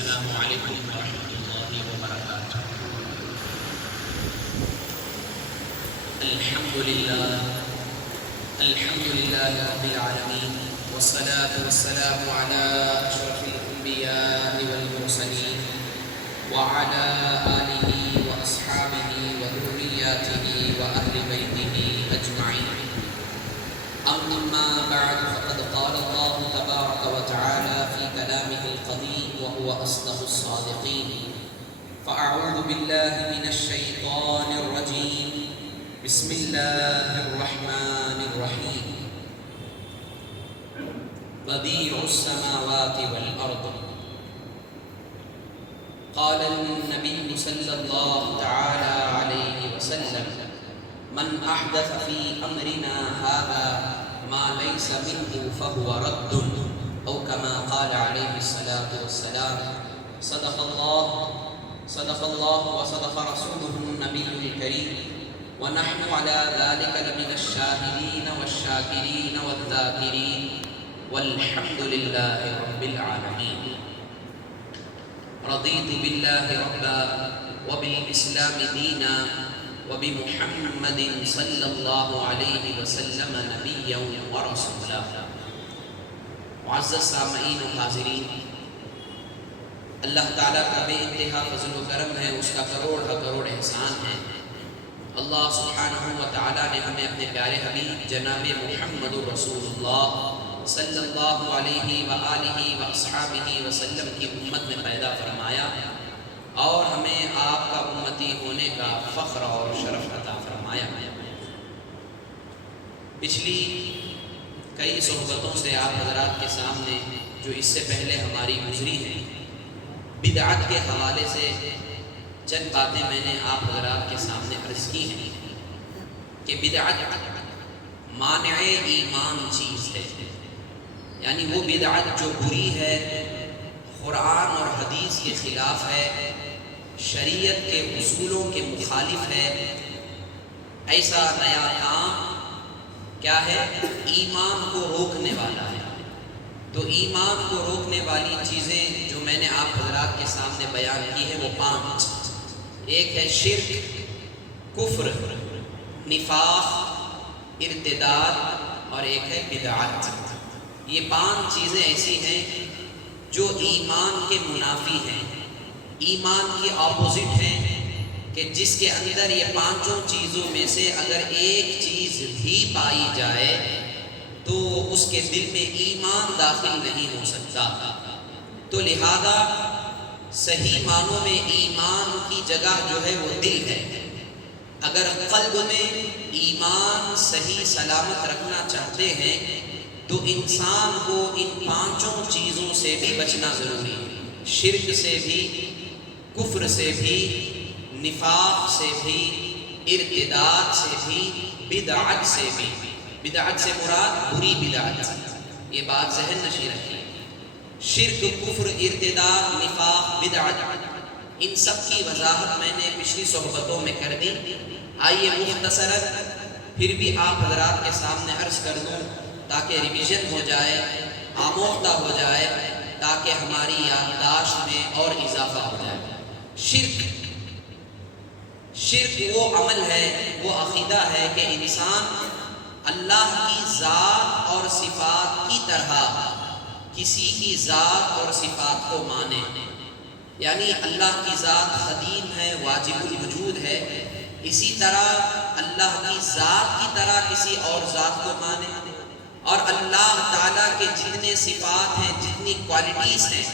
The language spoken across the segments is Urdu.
السلام علیکم ورحمۃ اللہ وبرکاتہ۔ الحمد للہ رب العالمین، والصلاة والسلام علی اشرف الانبیاء والمرسلین وعلی آلہ واصحابہ وذریاتہ واہل بیتہ اجمعین۔ اما بعد فقد قال الله تبارك وتعالى في كلامه القديم وهو أصدق الصادقين، فأعوذ بالله من الشيطان الرجيم، بسم الله الرحمن الرحيم، بديع السماوات والأرض، قال النبي صلى الله تعالى عليه وسلم، من أحدث في أمرنا هذا ما ليس منه فهو رد، أو كما قال عليه الصلاة والسلام۔ صدق الله وصدق رسوله النبي الكريم، ونحن على ذلك لمن الشاهدين والشاكرين والذاكرين، والحمد لله رب العالمين۔ رضيت بالله ربا وبالإسلام دينا وبمحمد صلی اللہ علیہ وسلم نبیا ورسولا۔ معزز سامعین و حاضرین، اللہ تعالیٰ کا بے انتہا فضل و کرم ہے، اس کا کروڑ احسان ہے۔ اللہ سبحانہ و تعالیٰ نے ہمیں اپنے پیارے حبیب جناب محمد رسول اللہ صلی اللہ علیہ وآلہ واصحابہ وسلم کی امت میں پیدا فرمایا، اور ہمیں آپ کا امتی ہونے کا فخر اور شرف عطا فرمایا۔ پچھلی کئی صحبتوں سے آپ حضرات کے سامنے جو اس سے پہلے ہماری گزری ہیں، بدعت کے حوالے سے چند باتیں میں نے آپ حضرات کے سامنے عرض کی ہیں کہ بدعت مانع ایمان چیز ہے، یعنی وہ بدعت جو بری ہے، قرآن اور حدیث کے خلاف ہے، شریعت کے اصولوں کے مخالف ہے، ایسا نیا کام کیا ہے؟ ایمان کو روکنے والا ہے۔ تو ایمان کو روکنے والی چیزیں جو میں نے آپ حضرات کے سامنے بیان کی ہے وہ 5۔ ایک ہے شرک، کفر، نفاق، ارتداد، اور ایک ہے بدعت۔ یہ 5 چیزیں ایسی ہیں جو ایمان کے منافی ہیں، ایمان کی اپوزٹ ہیں، کہ جس کے اندر یہ 5 چیزوں میں سے اگر ایک چیز بھی پائی جائے تو اس کے دل میں ایمان داخل نہیں ہو سکتا۔ تو لہذا صحیح معنوں میں ایمان کی جگہ جو ہے وہ دل ہے۔ اگر قلب میں ایمان صحیح سلامت رکھنا چاہتے ہیں تو انسان کو ان 5 چیزوں سے بھی بچنا ضروری ہے، شرک سے بھی، کفر سے بھی، نفاق سے بھی، ارتداد سے بھی، بدعت سے بھی۔ بدعت سے مراد بری بدعت، یہ بات ذہن نشین رکھیے۔ شرک، کفر، ارتداد، نفاق، بدعت، ان سب کی وضاحت میں نے پچھلی صحبتوں میں کر دی۔ آئیے مختصراً پھر بھی آپ حضرات کے سامنے عرض کر دوں تاکہ ریویژن ہو جائے، آموختہ ہو جائے، تاکہ ہماری یادداشت میں اور اضافہ ہو جائے۔ شرک وہ عمل ہے، وہ عقیدہ ہے کہ انسان اللہ کی ذات اور صفات کی طرح کسی کی ذات اور صفات کو مانے، یعنی اللہ کی ذات قدیم ہے، واجب الوجود ہے، اسی طرح اللہ کی ذات کی طرح کسی اور ذات کو مانے، اور اللہ تعالیٰ کے جتنے صفات ہیں، جتنی کوالٹیز ہیں،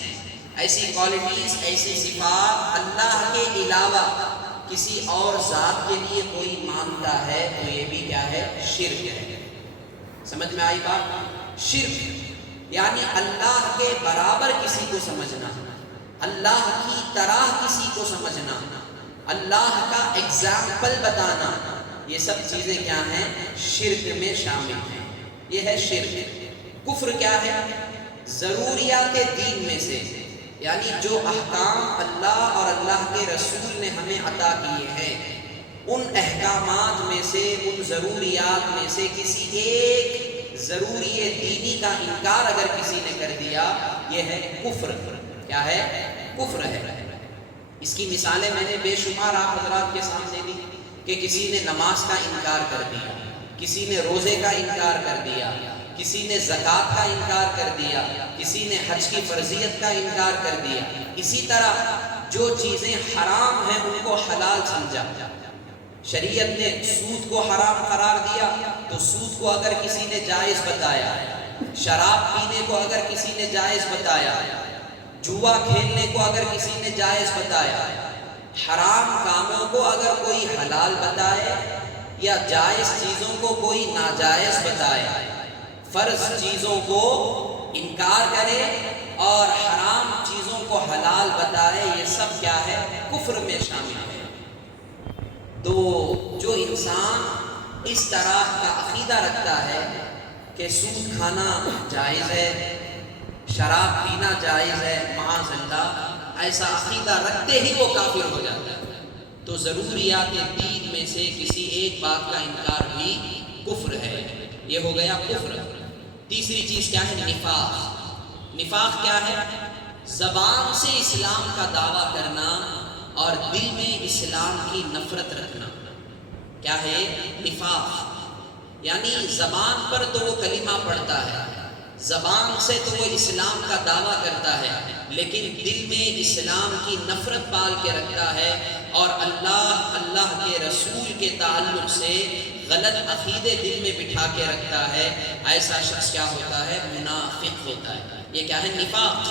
ایسی کوالٹیز، ایسی صفات اللہ کے علاوہ کسی اور ذات کے لیے کوئی مانتا ہے تو یہ بھی کیا ہے؟ شرک ہے۔ سمجھ میں آئی بات؟ شرک یعنی اللہ کے برابر کسی کو سمجھنا، اللہ کی طرح کسی کو سمجھنا، اللہ کا ایگزامپل بتانا، یہ سب چیزیں کیا ہیں؟ شرک میں شامل ہیں۔ یہ ہے شرک۔ کفر کیا ہے؟ ضروریات دین میں سے، یعنی جو احکام اللہ اور اللہ کے رسول نے ہمیں عطا کیے ہیں، ان احکامات میں سے، ان ضروریات میں سے کسی ایک ضروری دینی کا انکار اگر کسی نے کر دیا، یہ ہے کفر۔ کیا ہے؟ کفر ہے۔ اس کی مثالیں میں نے بے شمار آپ حضرات کے سامنے دی کہ کسی نے نماز کا انکار کر دیا، کسی نے روزے کا انکار کر دیا، کسی نے زکوٰۃ کا انکار کر دیا، کسی نے حج کی فرضیت کا انکار کر دیا۔ اسی طرح جو چیزیں حرام ہیں ان کو حلال سمجھا۔ شریعت نے سود کو حرام قرار دیا تو سود کو اگر کسی نے جائز بتایا، شراب پینے کو اگر کسی نے جائز بتایا، جوا کھیلنے کو اگر کسی نے جائز بتایا، حرام کاموں کو اگر کوئی حلال بتائے یا جائز چیزوں کو کوئی ناجائز بتائے، فرض چیزوں کو انکار کرے اور حرام چیزوں کو حلال بتائے، یہ سب کیا ہے؟ کفر میں شامل ہے۔ تو جو انسان اس طرح کا عقیدہ رکھتا ہے کہ سود کھانا جائز ہے، شراب پینا جائز ہے، معاذ اللہ، ایسا عقیدہ رکھتے ہی وہ کافر ہو جاتا ہے۔ تو ضروریات دین میں سے کسی ایک بات کا انکار بھی کفر ہے، یہ ہو گیا کفر۔ تیسری چیز کیا ہے؟ نفاق۔ نفاق کیا ہے؟ زبان سے اسلام کا دعویٰ کرنا اور دل میں اسلام کی نفرت رکھنا۔ کیا ہے نفاق؟ یعنی زبان پر تو وہ کلمہ پڑھتا ہے، زبان سے تو وہ اسلام کا دعویٰ کرتا ہے، لیکن دل میں اسلام کی نفرت پال کے رکھتا ہے اور اللہ کے رسول کے تعلق سے غلط عقیدے دل میں بٹھا کے رکھتا ہے۔ ایسا شخص کیا ہوتا ہے؟ منافق ہوتا ہے۔ یہ کیا ہے؟ نفاق۔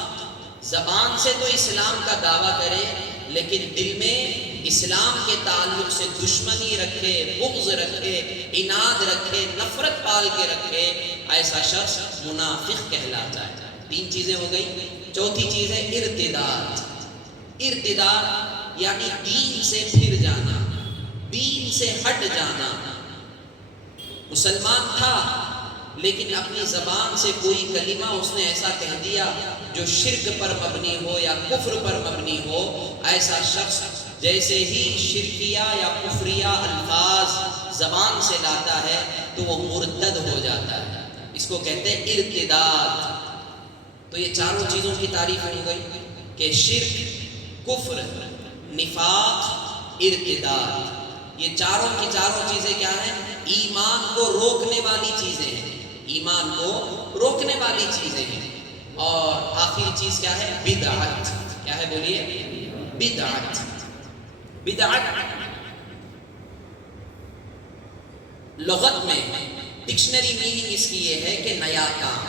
زبان سے تو اسلام کا دعویٰ کرے لیکن دل میں اسلام کے تعلق سے دشمنی رکھے، بغض رکھے، عناد رکھے، نفرت پال کے رکھے، ایسا شخص منافق کہلاتا ہے۔ تین چیزیں ہو گئی۔ چوتھی چیز ہے ارتداد۔ ارتداد یعنی دین سے پھر جانا، دین سے ہٹ جانا۔ مسلمان تھا لیکن اپنی زبان سے کوئی کلمہ اس نے ایسا کہہ دیا جو شرک پر مبنی ہو یا کفر پر مبنی ہو، ایسا شخص جیسے ہی شرکیہ یا کفریہ الفاظ زبان سے لاتا ہے تو وہ مرتد ہو جاتا ہے۔ اس کو کہتے ہیں ارتداد۔ تو یہ چاروں چیزوں کی تعریف ہو گئی کہ شرک، کفر، نفاق، ارتداد، یہ چاروں کی چاروں چیزیں کیا ہیں؟ ایمان کو روکنے والی چیزیں ہیں، ایمان کو روکنے والی چیزیں ہیں۔ اور آخری چیز کیا ہے؟ بدعت۔ کیا ہے بولیے؟ بدعت۔ بدعت لغت میں ڈکشنری میننگ اس کی یہ ہے کہ نیا کام۔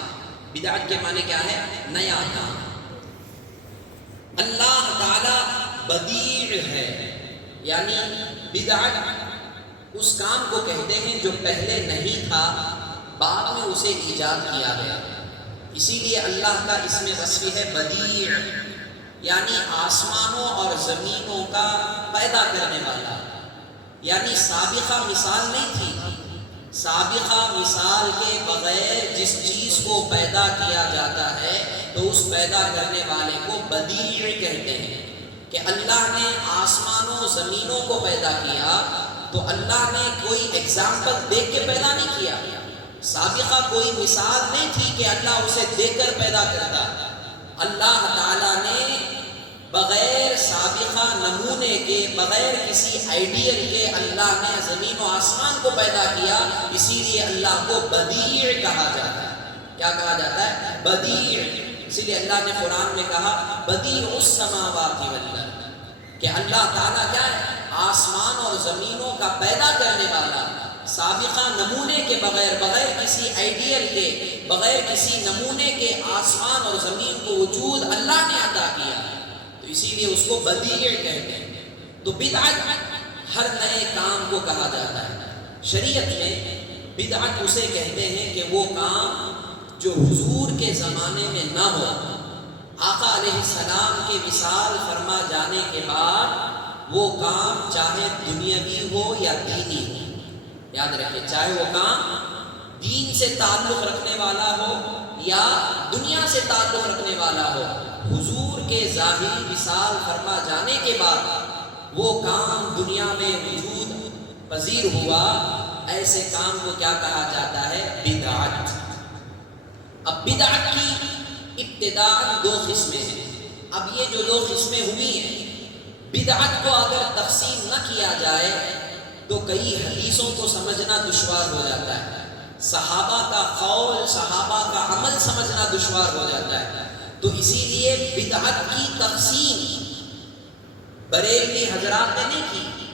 بدعت کے معنی کیا ہے؟ نیا کام۔ اللہ تعالی بدیع ہے، یعنی بدعت اس کام کو کہتے ہیں جو پہلے نہیں تھا، بعد میں اسے ایجاد کیا گیا۔ اسی لیے اللہ کا اس میں وصف ہے بدیع، یعنی آسمانوں اور زمینوں کا پیدا کرنے والا۔ یعنی سابقہ مثال نہیں تھی، سابقہ مثال کے بغیر جس چیز کو پیدا کیا جاتا ہے تو اس پیدا کرنے والے کو بدیع کہتے ہیں۔ کہ اللہ نے آسمانوں زمینوں کو پیدا کیا تو اللہ نے کوئی ایگزامپل دیکھ کے پیدا نہیں کیا، سابقہ کوئی مثال نہیں تھی کہ اللہ اسے دیکھ کر پیدا کرتا۔ اللہ تعالیٰ نے بغیر سابقہ نمونے کے، بغیر کسی آئیڈیل کے اللہ نے زمین و آسمان کو پیدا کیا، اسی لیے اللہ کو بدیع کہا جاتا ہے۔ کیا کہا جاتا ہے؟ بدیع۔ اسی لیے اللہ نے قرآن میں کہا بدیع السماوات والارض، کہ اللہ تعالیٰ کیا ہے؟ آسمان اور زمینوں کا پیدا کرنے والا، سابقہ نمونے کے بغیر، بغیر کسی آئیڈیل کے، بغیر کسی نمونے کے آسمان اور زمین کو وجود اللہ نے عطا کیا، تو اسی لیے اس کو بدیع کہتے ہیں۔ تو بدعت ہر نئے کام کو کہا جاتا ہے۔ شریعت میں بدعت اسے کہتے ہیں کہ وہ کام جو حضور کے زمانے میں نہ ہو، آقا علیہ السلام کے وصال فرما جانے کے بعد وہ کام چاہے دنیاوی ہو یا دینی ہو، یاد رکھیں، چاہے وہ کام دین سے تعلق رکھنے والا ہو یا دنیا سے تعلق رکھنے والا ہو، حضور کے ظاہری وصال فرما جانے کے بعد وہ کام دنیا میں وجود پذیر ہوا، ایسے کام کو کیا کہا جاتا ہے؟ بدعت۔ اب بدعت کی ابتداء دو قسمیں ہیں۔ اب یہ جو دو قسمیں ہوئی ہیں، بدعت کو اگر تقسیم نہ کیا جائے تو کئی حدیثوں کو سمجھنا دشوار ہو جاتا ہے، صحابہ کا قول، صحابہ کا عمل سمجھنا دشوار ہو جاتا ہے۔ تو اسی لیے بدعت کی تقسیم بریلوی حضرات نے نہیں کی،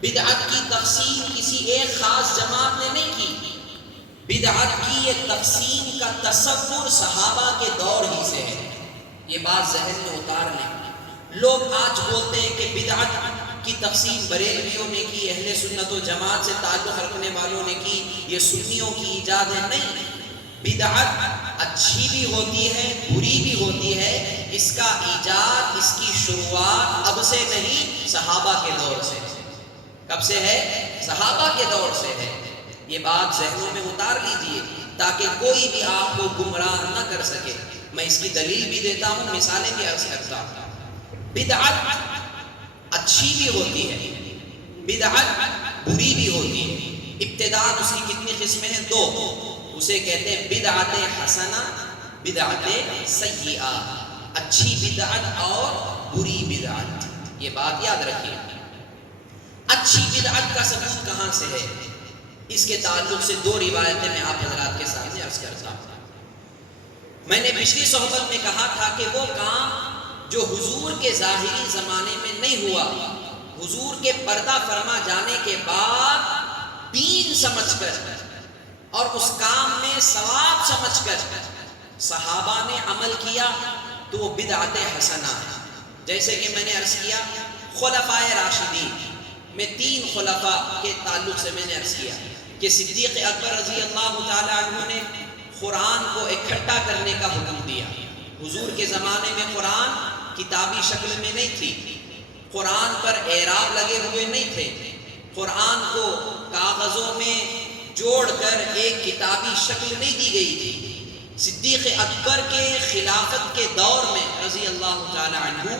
بدعت کی تقسیم کسی ایک خاص جماعت نے نہیں کی، بدعت کی یہ تقسیم کا تصور صحابہ کے دور ہی سے ہے۔ یہ بات ذہن میں اتار لیں۔ لوگ آج بولتے ہیں کہ بدعت کی تقسیم بریلویوں نے کی، اہل سنت و جماعت سے تعلق رکھنے والوں نے کی، یہ سنیوں کی ایجاد ہے۔ نہیں، بدعت اچھی بھی ہوتی ہے، بری بھی ہوتی ہے، اس کا ایجاد، اس کی شروعات اب سے نہیں، صحابہ کے دور سے۔ کب سے ہے؟ صحابہ کے دور سے ہے۔ یہ بات ذہنوں میں اتار لیجئے تاکہ کوئی بھی آپ کو گمراہ نہ کر سکے۔ میں اس کی دلیل بھی دیتا ہوں، مثالیں بھی عرض کرتا ہوں۔ بدعت اچھی بھی ہوتی ہے، بدعت بری بھی ہوتی ہے۔ ابتداء اس کی کتنی قسمیں ہیں؟ دو۔ اسے کہتے ہیں بدعت حسنہ، بدعت سیئہ، اچھی بدعت اور بری بدعت۔ یہ بات یاد رکھیے۔ اچھی بدعت کا ثبوت کہاں سے ہے؟ اس کے تعلق سے دو روایتیں میں آپ حضرات کے سامنے عرض کرتا ہوں۔ میں نے پچھلی صحبت میں کہا تھا کہ وہ کام جو حضور کے ظاہری زمانے میں نہیں ہوا، حضور کے پردہ فرما جانے کے بعد دین سمجھ کر اور اس کام میں ثواب سمجھ کر صحابہ نے عمل کیا تو وہ بدعت حسنہ ہے۔ جیسے کہ میں نے عرض کیا خلفائے راشدین میں تین خلفاء کے تعلق سے میں نے عرض کیا کہ صدیق اکبر رضی اللہ تعالی عنہ نے قرآن کو اکٹھا کرنے کا حکم دیا۔ حضور کے زمانے میں قرآن کتابی شکل میں نہیں تھی، قرآن پر اعراب لگے ہوئے نہیں تھے، قرآن کو کاغذوں میں جوڑ کر ایک کتابی شکل نہیں دی گئی تھی۔ صدیق اکبر کے خلافت کے دور میں رضی اللہ تعالی عنہ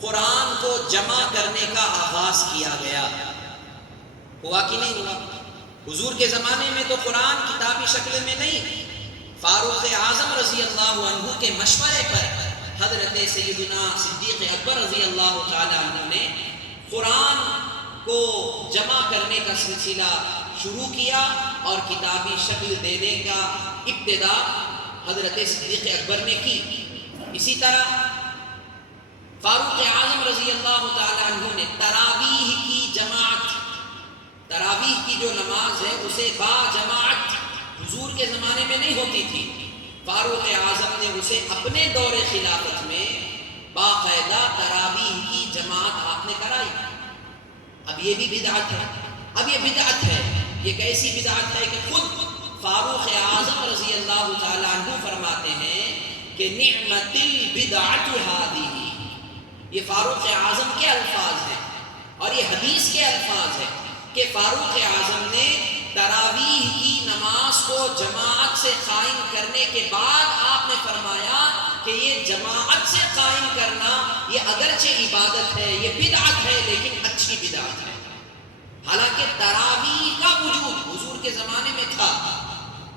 قرآن کو جمع کرنے کا آغاز کیا گیا۔ ہوا کہ نہیں ہوا؟ حضور کے زمانے میں تو قرآن کتابی شکل میں نہیں، فاروق اعظم رضی اللہ عنہ کے مشورے پر حضرت سیدنا صدیق اکبر رضی اللہ تعالی عنہ نے قرآن کو جمع کرنے کا سلسلہ شروع کیا اور کتابی شکل دینے کا ابتدا حضرت صدیق اکبر نے کی۔ اسی طرح فاروق اعظم رضی اللہ تعالی عنہ نے تراویح کی جماعت، تراویح کی جو نماز ہے اسے با جماعت حضور کے زمانے میں نہیں ہوتی تھی، فاروق اعظم نے اسے اپنے دور خلافت میں باقاعدہ تراویح کی جماعت آپ نے کرائی۔ اب یہ بھی بدعت ہے، اب یہ بدعت ہے۔ یہ کیسی بدعت ہے کہ خود فاروق اعظم رضی اللہ تعالی عنہ فرماتے ہیں کہ نعمت البدعۃ ہذہ، یہ فاروق اعظم کے الفاظ ہیں اور یہ حدیث کے الفاظ ہیں کہ فاروق اعظم نے تراویح کی نماز کو جماعت سے قائم کرنے کے بعد آپ نے فرمایا کہ یہ جماعت سے قائم کرنا یہ اگرچہ عبادت ہے، یہ بدعت ہے، لیکن اچھی بدعت ہے۔ حالانکہ تراویح کا وجود حضور کے زمانے میں تھا،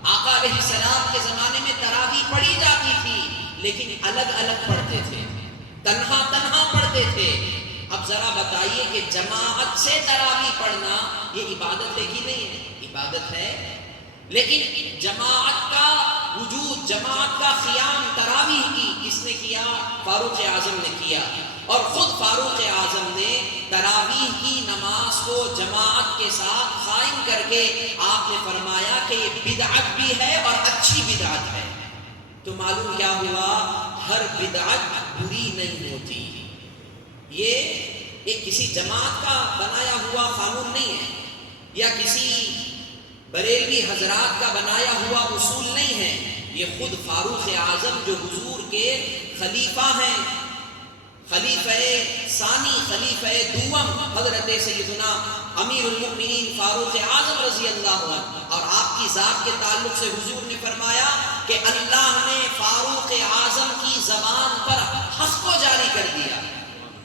آقا علیہ السلام کے زمانے میں تراویح پڑھی جاتی تھی، لیکن الگ الگ پڑھتے تھے، تنہا تنہا پڑھتے تھے۔ اب ذرا بتائیے کہ جماعت سے تراویح پڑھنا یہ عبادت ہے کہ نہیں ہے؟ عبادت ہے، لیکن جماعت کا وجود، جماعت کا قیام تراویح کی کس نے کیا؟ فاروق اعظم نے کیا، اور خود فاروق اعظم نے تراویح کی نماز کو جماعت کے ساتھ قائم کر کے آپ نے فرمایا کہ یہ بدعت بھی ہے اور اچھی بدعت ہے۔ تو معلوم کیا ہوا؟ ہر بدعت بری نہیں ہوتی۔ یہ ایک کسی جماعت کا بنایا ہوا قانون نہیں ہے، یا کسی بریلوی حضرات کا بنایا ہوا اصول نہیں ہے، یہ خود فاروق اعظم جو حضور کے خلیفہ ہیں، خلیفہ ثانی، خلیفہ دوم حضرت سیدنا امیر المؤمنین فاروق اعظم رضی اللہ عنہ، اور آپ کی ذات کے تعلق سے حضور نے فرمایا کہ اللہ نے فاروق اعظم کی زبان پر حق کو جاری کر دیا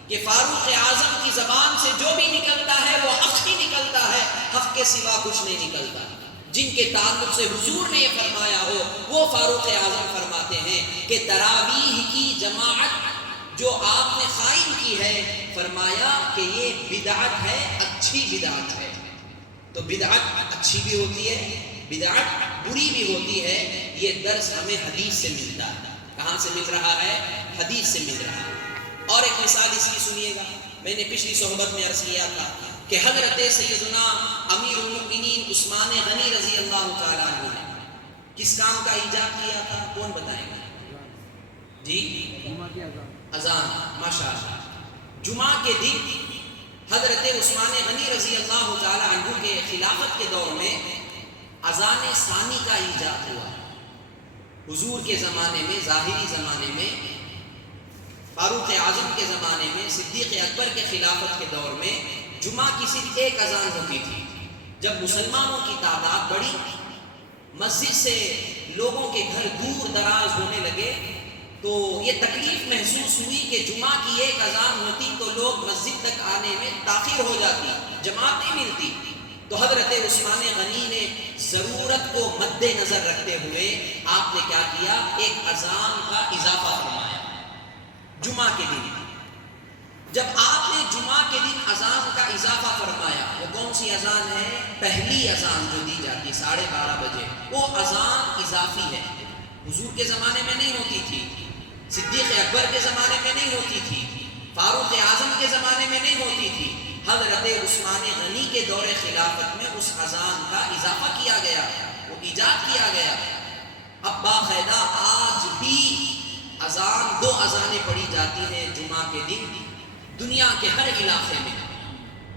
کہ فاروق اعظم کی زبان سے جو بھی نکلتا ہے وہ حق ہی نکلتا ہے، حق کے سوا کچھ نہیں نکلتا۔ جن کے تعلق سے حضور نے یہ فرمایا ہو وہ فاروق اعظم فرماتے ہیں کہ تراویح کی جماعت جو آپ نے قائم کی ہے، فرمایا کہ یہ بدعت ہے، اچھی بدعت ہے۔ تو بدعت اچھی بھی ہوتی ہے، بدعت بری بھی ہوتی ہے۔ یہ درس ہمیں حدیث سے ملتا ہے۔ کہاں سے مل رہا ہے؟ حدیث سے مل رہا ہے۔ اور ایک مثال اس کی سنیے گا، میں نے پچھلی صحبت میں عرض کیا تھا کہ حضرت سیدنا امیر المؤمنین عثمان غنی رضی اللہ تعالیٰ عنہ نے کس کام کا ایجاد کیا تھا؟ کون بتائے گا؟ جی، اذان۔ ماشاء اللہ، جمعہ کے دن حضرت عثمان غنی رضی اللہ تعالیٰ عنہ کے خلافت کے دور میں اذان ثانی کا ایجاد ہوا۔ حضور کے زمانے میں، ظاہری زمانے میں، فاروق اعظم کے زمانے میں، صدیق اکبر کے خلافت کے دور میں جمعہ کی صرف ایک اذان ہوتی تھی۔ جب مسلمانوں کی تعداد بڑھی، مسجد سے لوگوں کے گھر دور دراز ہونے لگے، تو یہ تکلیف محسوس ہوئی کہ جمعہ کی ایک اذان ہوتی تو لوگ مسجد تک آنے میں تاخیر ہو جاتی، جماعت نہیں ملتی۔ تو حضرت عثمان غنی نے ضرورت کو مد نظر رکھتے ہوئے آپ نے کیا کیا؟ ایک اذان کا اضافہ فرمایا جمعہ کے دن۔ جب آپ نے جمعہ کے دن اذان کا اضافہ فرمایا، وہ کون سی اذان ہے؟ پہلی اذان جو دی جاتی 12:30 بجے، وہ اذان اضافی ہے۔ حضور کے زمانے میں نہیں ہوتی تھی، صدیق اکبر کے زمانے میں نہیں ہوتی تھی، فاروق اعظم کے زمانے میں نہیں ہوتی تھی۔ حضرت عثمان غنی کے دور خلافت میں اس اذان کا اضافہ کیا گیا، وہ ایجاد کیا گیا۔ اب باقاعدہ آج بھی اذان، 2 اذانیں پڑھی جاتی ہیں جمعہ کے دن، دنیا کے ہر علاقے میں،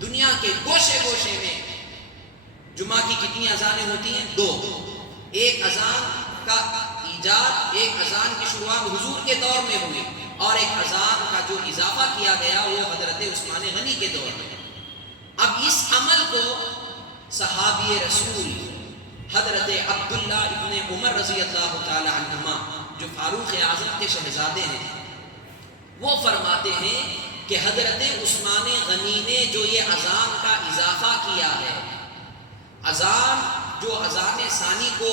دنیا کے گوشے گوشے میں۔ جمعہ کی کتنی اذانیں ہوتی ہیں؟ 2۔ ایک اذان کا ایجاد، ایک اذان کی شروعات حضور کے دور میں ہوئی، اور ایک اذان کا جو اضافہ کیا گیا وہ حضرت عثمان غنی کے دور میں۔ اب اس عمل کو صحابی رسول حضرت عبداللہ ابن عمر رضی اللہ تعالی عنہما، جو فاروق اعظم کے شہزادے ہیں، وہ فرماتے ہیں کہ حضرت عثمان غنی نے جو یہ اذان کا اضافہ کیا ہے، اذان جو اذان ثانی کو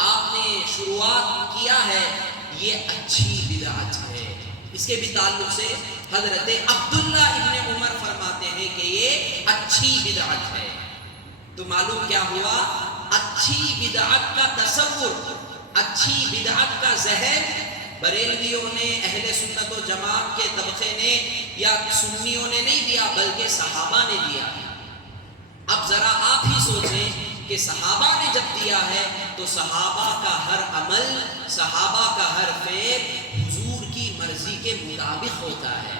آپ نے شروعات کیا ہے، یہ اچھی بدعت ہے۔ اس کے بھی تعلق سے حضرت عبداللہ ابن عمر فرماتے ہیں کہ یہ اچھی بدعت ہے۔ تو معلوم کیا ہوا؟ اچھی بدعت کا تصور، اچھی بدعت کا ذہن بریلویوں نے، اہل سنت و جماعت کے طبقے نے یا سنیوں نے نہیں دیا، بلکہ صحابہ نے دیا۔ اب ذرا آپ ہی سوچیں کہ صحابہ نے جب دیا ہے تو صحابہ کا ہر عمل، صحابہ کا ہر فعل حضور کی مرضی کے مطابق ہوتا ہے،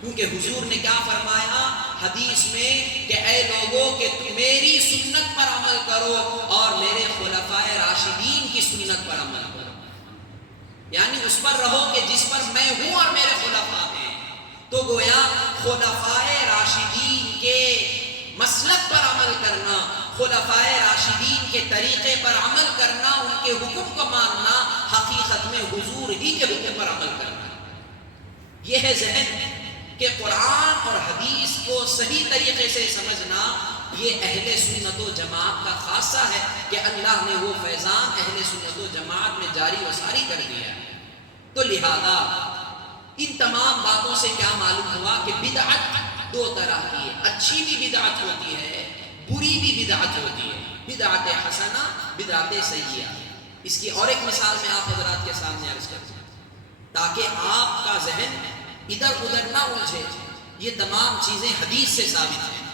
کیونکہ حضور نے کیا فرمایا حدیث میں کہ اے لوگوں کہ تم میری سنت پر عمل کرو اور میرے خلفائے راشدین کی سنت پر عمل کرو، یعنی اس پر رہو کہ جس پر میں ہوں اور میرے خلفاء ہیں۔ تو گویا خلفائے راشدین کے مسلک پر عمل کرنا، خلفائے راشدین کے طریقے پر عمل کرنا، ان کے حکم کو ماننا، حقیقت میں حضور ہی کے حکم پر عمل کرنا۔ یہ ہے ذہن کہ قرآن اور حدیث کو صحیح طریقے سے سمجھنا، یہ اہل سنت و جماعت کا خاصہ ہے کہ اللہ نے وہ فیضان اہل سنت و جماعت میں جاری و ساری کر دیا ہے۔ تو لہذا ان تمام باتوں سے کیا معلوم ہوا کہ بدعت 2 طرح کی ہے، اچھی بھی بدعت ہوتی ہے، بری بھی بدعت ہوتی ہے، بدعت حسنہ، بدعت سیئہ۔ اس کی اور ایک مثال میں آپ حضرات کے سامنے عرض کرتا ہوں تاکہ آپ کا ذہن ادھر ادھر نہ الجھے۔ یہ تمام چیزیں حدیث سے ثابت ہیں۔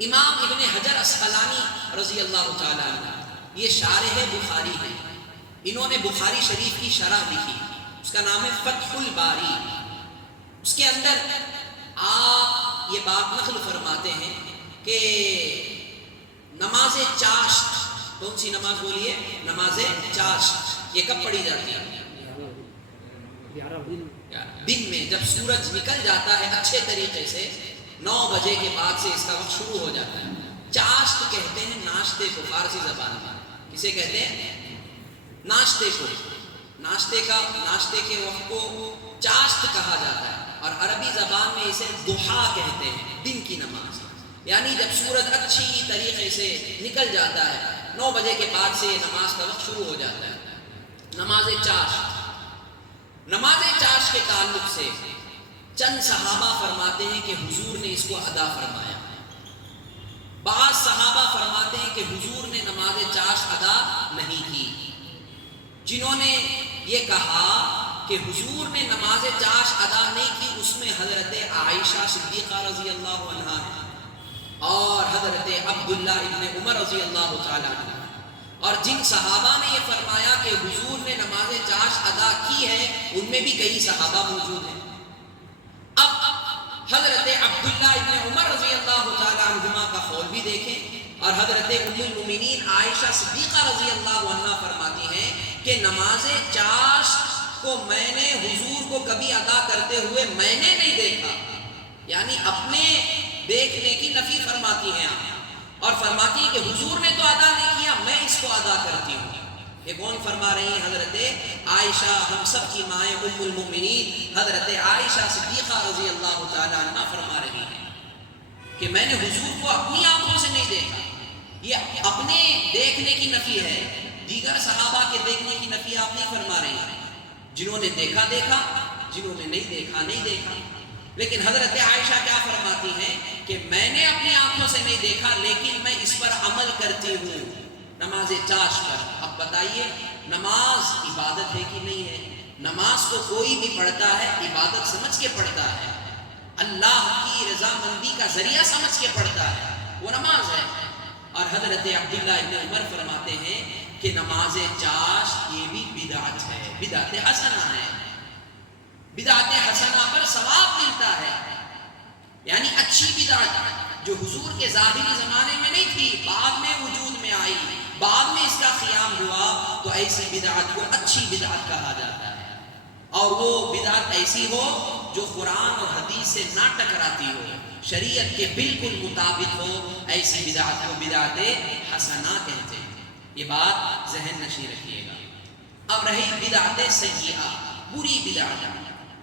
امام ابن حجر اسقلانی رضی اللہ تعالیٰ عنہ، یہ شارح بخاری ہیں، انہوں نے بخاری شریف کی شرح لکھی، اس کا نام ہے فتح الباری۔ اس کے اندر آپ یہ بات نقل فرماتے ہیں کہ نماز چاشت، کون سی نماز بولیے؟ نماز چاشت، یہ کب پڑھی جاتی ہے؟ دن میں جب سورج نکل جاتا ہے اچھے طریقے سے 9 بجے کے بعد سے اس کا وقت شروع ہو جاتا ہے۔ چاشت کہتے ہیں ناشتے کو، فارسی زبان میں کسے کہتے ہیں؟ ناشتے کو۔ ناشتے کے وقت کو چاشت کہا جاتا ہے، اور عربی زبان میں اسے ضحیٰ کہتے ہیں، دن کی نماز، یعنی جب سورج اچھی طریقے سے نکل جاتا ہے 9 بجے کے بعد سے نماز کا وقت شروع ہو جاتا ہے۔ نماز چاشت، نماز چاشت کے تعلق سے چند صحابہ فرماتے ہیں کہ حضور نے اس کو ادا فرمایا، بعض صحابہ فرماتے ہیں کہ حضور نے نماز چاش ادا نہیں کی۔ جنہوں نے یہ کہا کہ حضور نے نماز چاش ادا نہیں کی، اس میں حضرت عائشہ صدیقہ رضی اللہ عنہا اور حضرت عبداللہ ابن عمر رضی اللہ تعالیٰ عنہ، اور جن صحابہ نے یہ فرمایا کہ حضور نے نماز چاش ادا کی ہے، ان میں بھی کئی صحابہ موجود ہیں۔ اب حضرت عبداللہ ابن عمر رضی اللہ تعالیٰ عنہما کا قول بھی دیکھیں، اور حضرت ام المؤمنین عائشہ صدیقہ رضی اللہ عنہا فرماتی ہیں کہ نماز چاش کو میں نے حضور کو کبھی ادا کرتے ہوئے میں نے نہیں دیکھا، یعنی اپنے دیکھنے کی نفی فرماتی ہیں آپ، اور فرماتی ہیں کہ حضور نے تو ادا نہیں کیا، میں اس کو ادا کرتی ہوں۔ یہ کون فرما رہی ہیں؟ حضرت عائشہ، ہم سب کی مائیں ام المؤمنین حضرت عائشہ صدیقہ رضی اللہ تعالیٰ عنہ فرما رہی ہیں کہ میں نے حضور کو اپنی آنکھوں سے نہیں دیکھا۔ یہ اپنے دیکھنے کی نفی ہے، دیگر صحابہ کے دیکھنے کی نفی آپ نہیں فرما رہی ہیں۔ جنہوں نے دیکھا دیکھا، جنہوں نے نہیں دیکھا نہیں دیکھا۔ لیکن حضرت عائشہ کیا فرماتی ہیں کہ میں نے اپنی آنکھوں سے نہیں دیکھا، لیکن میں اس پر عمل کرتی ہوں، نماز چاش پر۔ اب بتائیے، نماز عبادت ہے کہ نہیں ہے؟ نماز کو کوئی بھی پڑھتا ہے عبادت سمجھ کے پڑھتا ہے، اللہ کی رضامندی کا ذریعہ سمجھ کے پڑھتا ہے، وہ نماز ہے۔ اور حضرت عبداللہ ابن عمر فرماتے ہیں کہ نماز چاش یہ بھی بدعت ہے، بدعت حسنہ ہے، بدعت حسنہ پر ثواب ملتا ہے، یعنی اچھی بدعت جو حضور کے ظاہری زمانے میں نہیں تھی، بعد میں وجود میں آئی، بعد میں اس کا قیام ہوا، تو ایسی بدعت کو اچھی بدعت کہا جاتا ہے۔ اور وہ بدعت ایسی ہو جو قرآن اور حدیث سے نہ ٹکراتی ہو، شریعت کے بالکل مطابق ہو، ایسی بدعت کو بدعت حسنہ کہتے ہیں۔ یہ بات ذہن نشین رکھیے گا۔ اب رہی بدعت سیئہ، بری بدعت،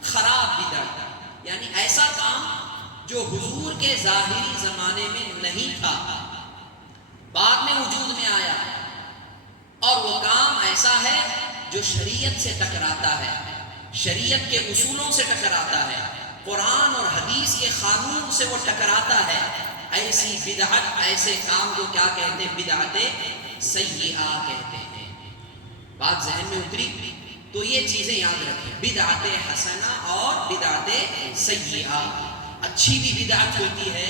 خراب بدعت، یعنی ایسا کام جو حضور کے ظاہری زمانے میں نہیں تھا، بعد میں وجود میں آیا، اور وہ کام ایسا ہے جو شریعت سے ٹکراتا ہے، شریعت کے اصولوں سے ٹکراتا ہے، قرآن اور حدیث کے قانون سے وہ ٹکراتا ہے، ایسی بدعت، ایسے کام کو کیا کہتے ہیں؟ بدعت سیئہ کہتے ہیں۔ بات ذہن میں اتری؟ تو یہ چیزیں یاد رکھیں، بدعت حسنہ اور بدعت سیئہ۔ اچھی بھی بدعت ہوتی ہے،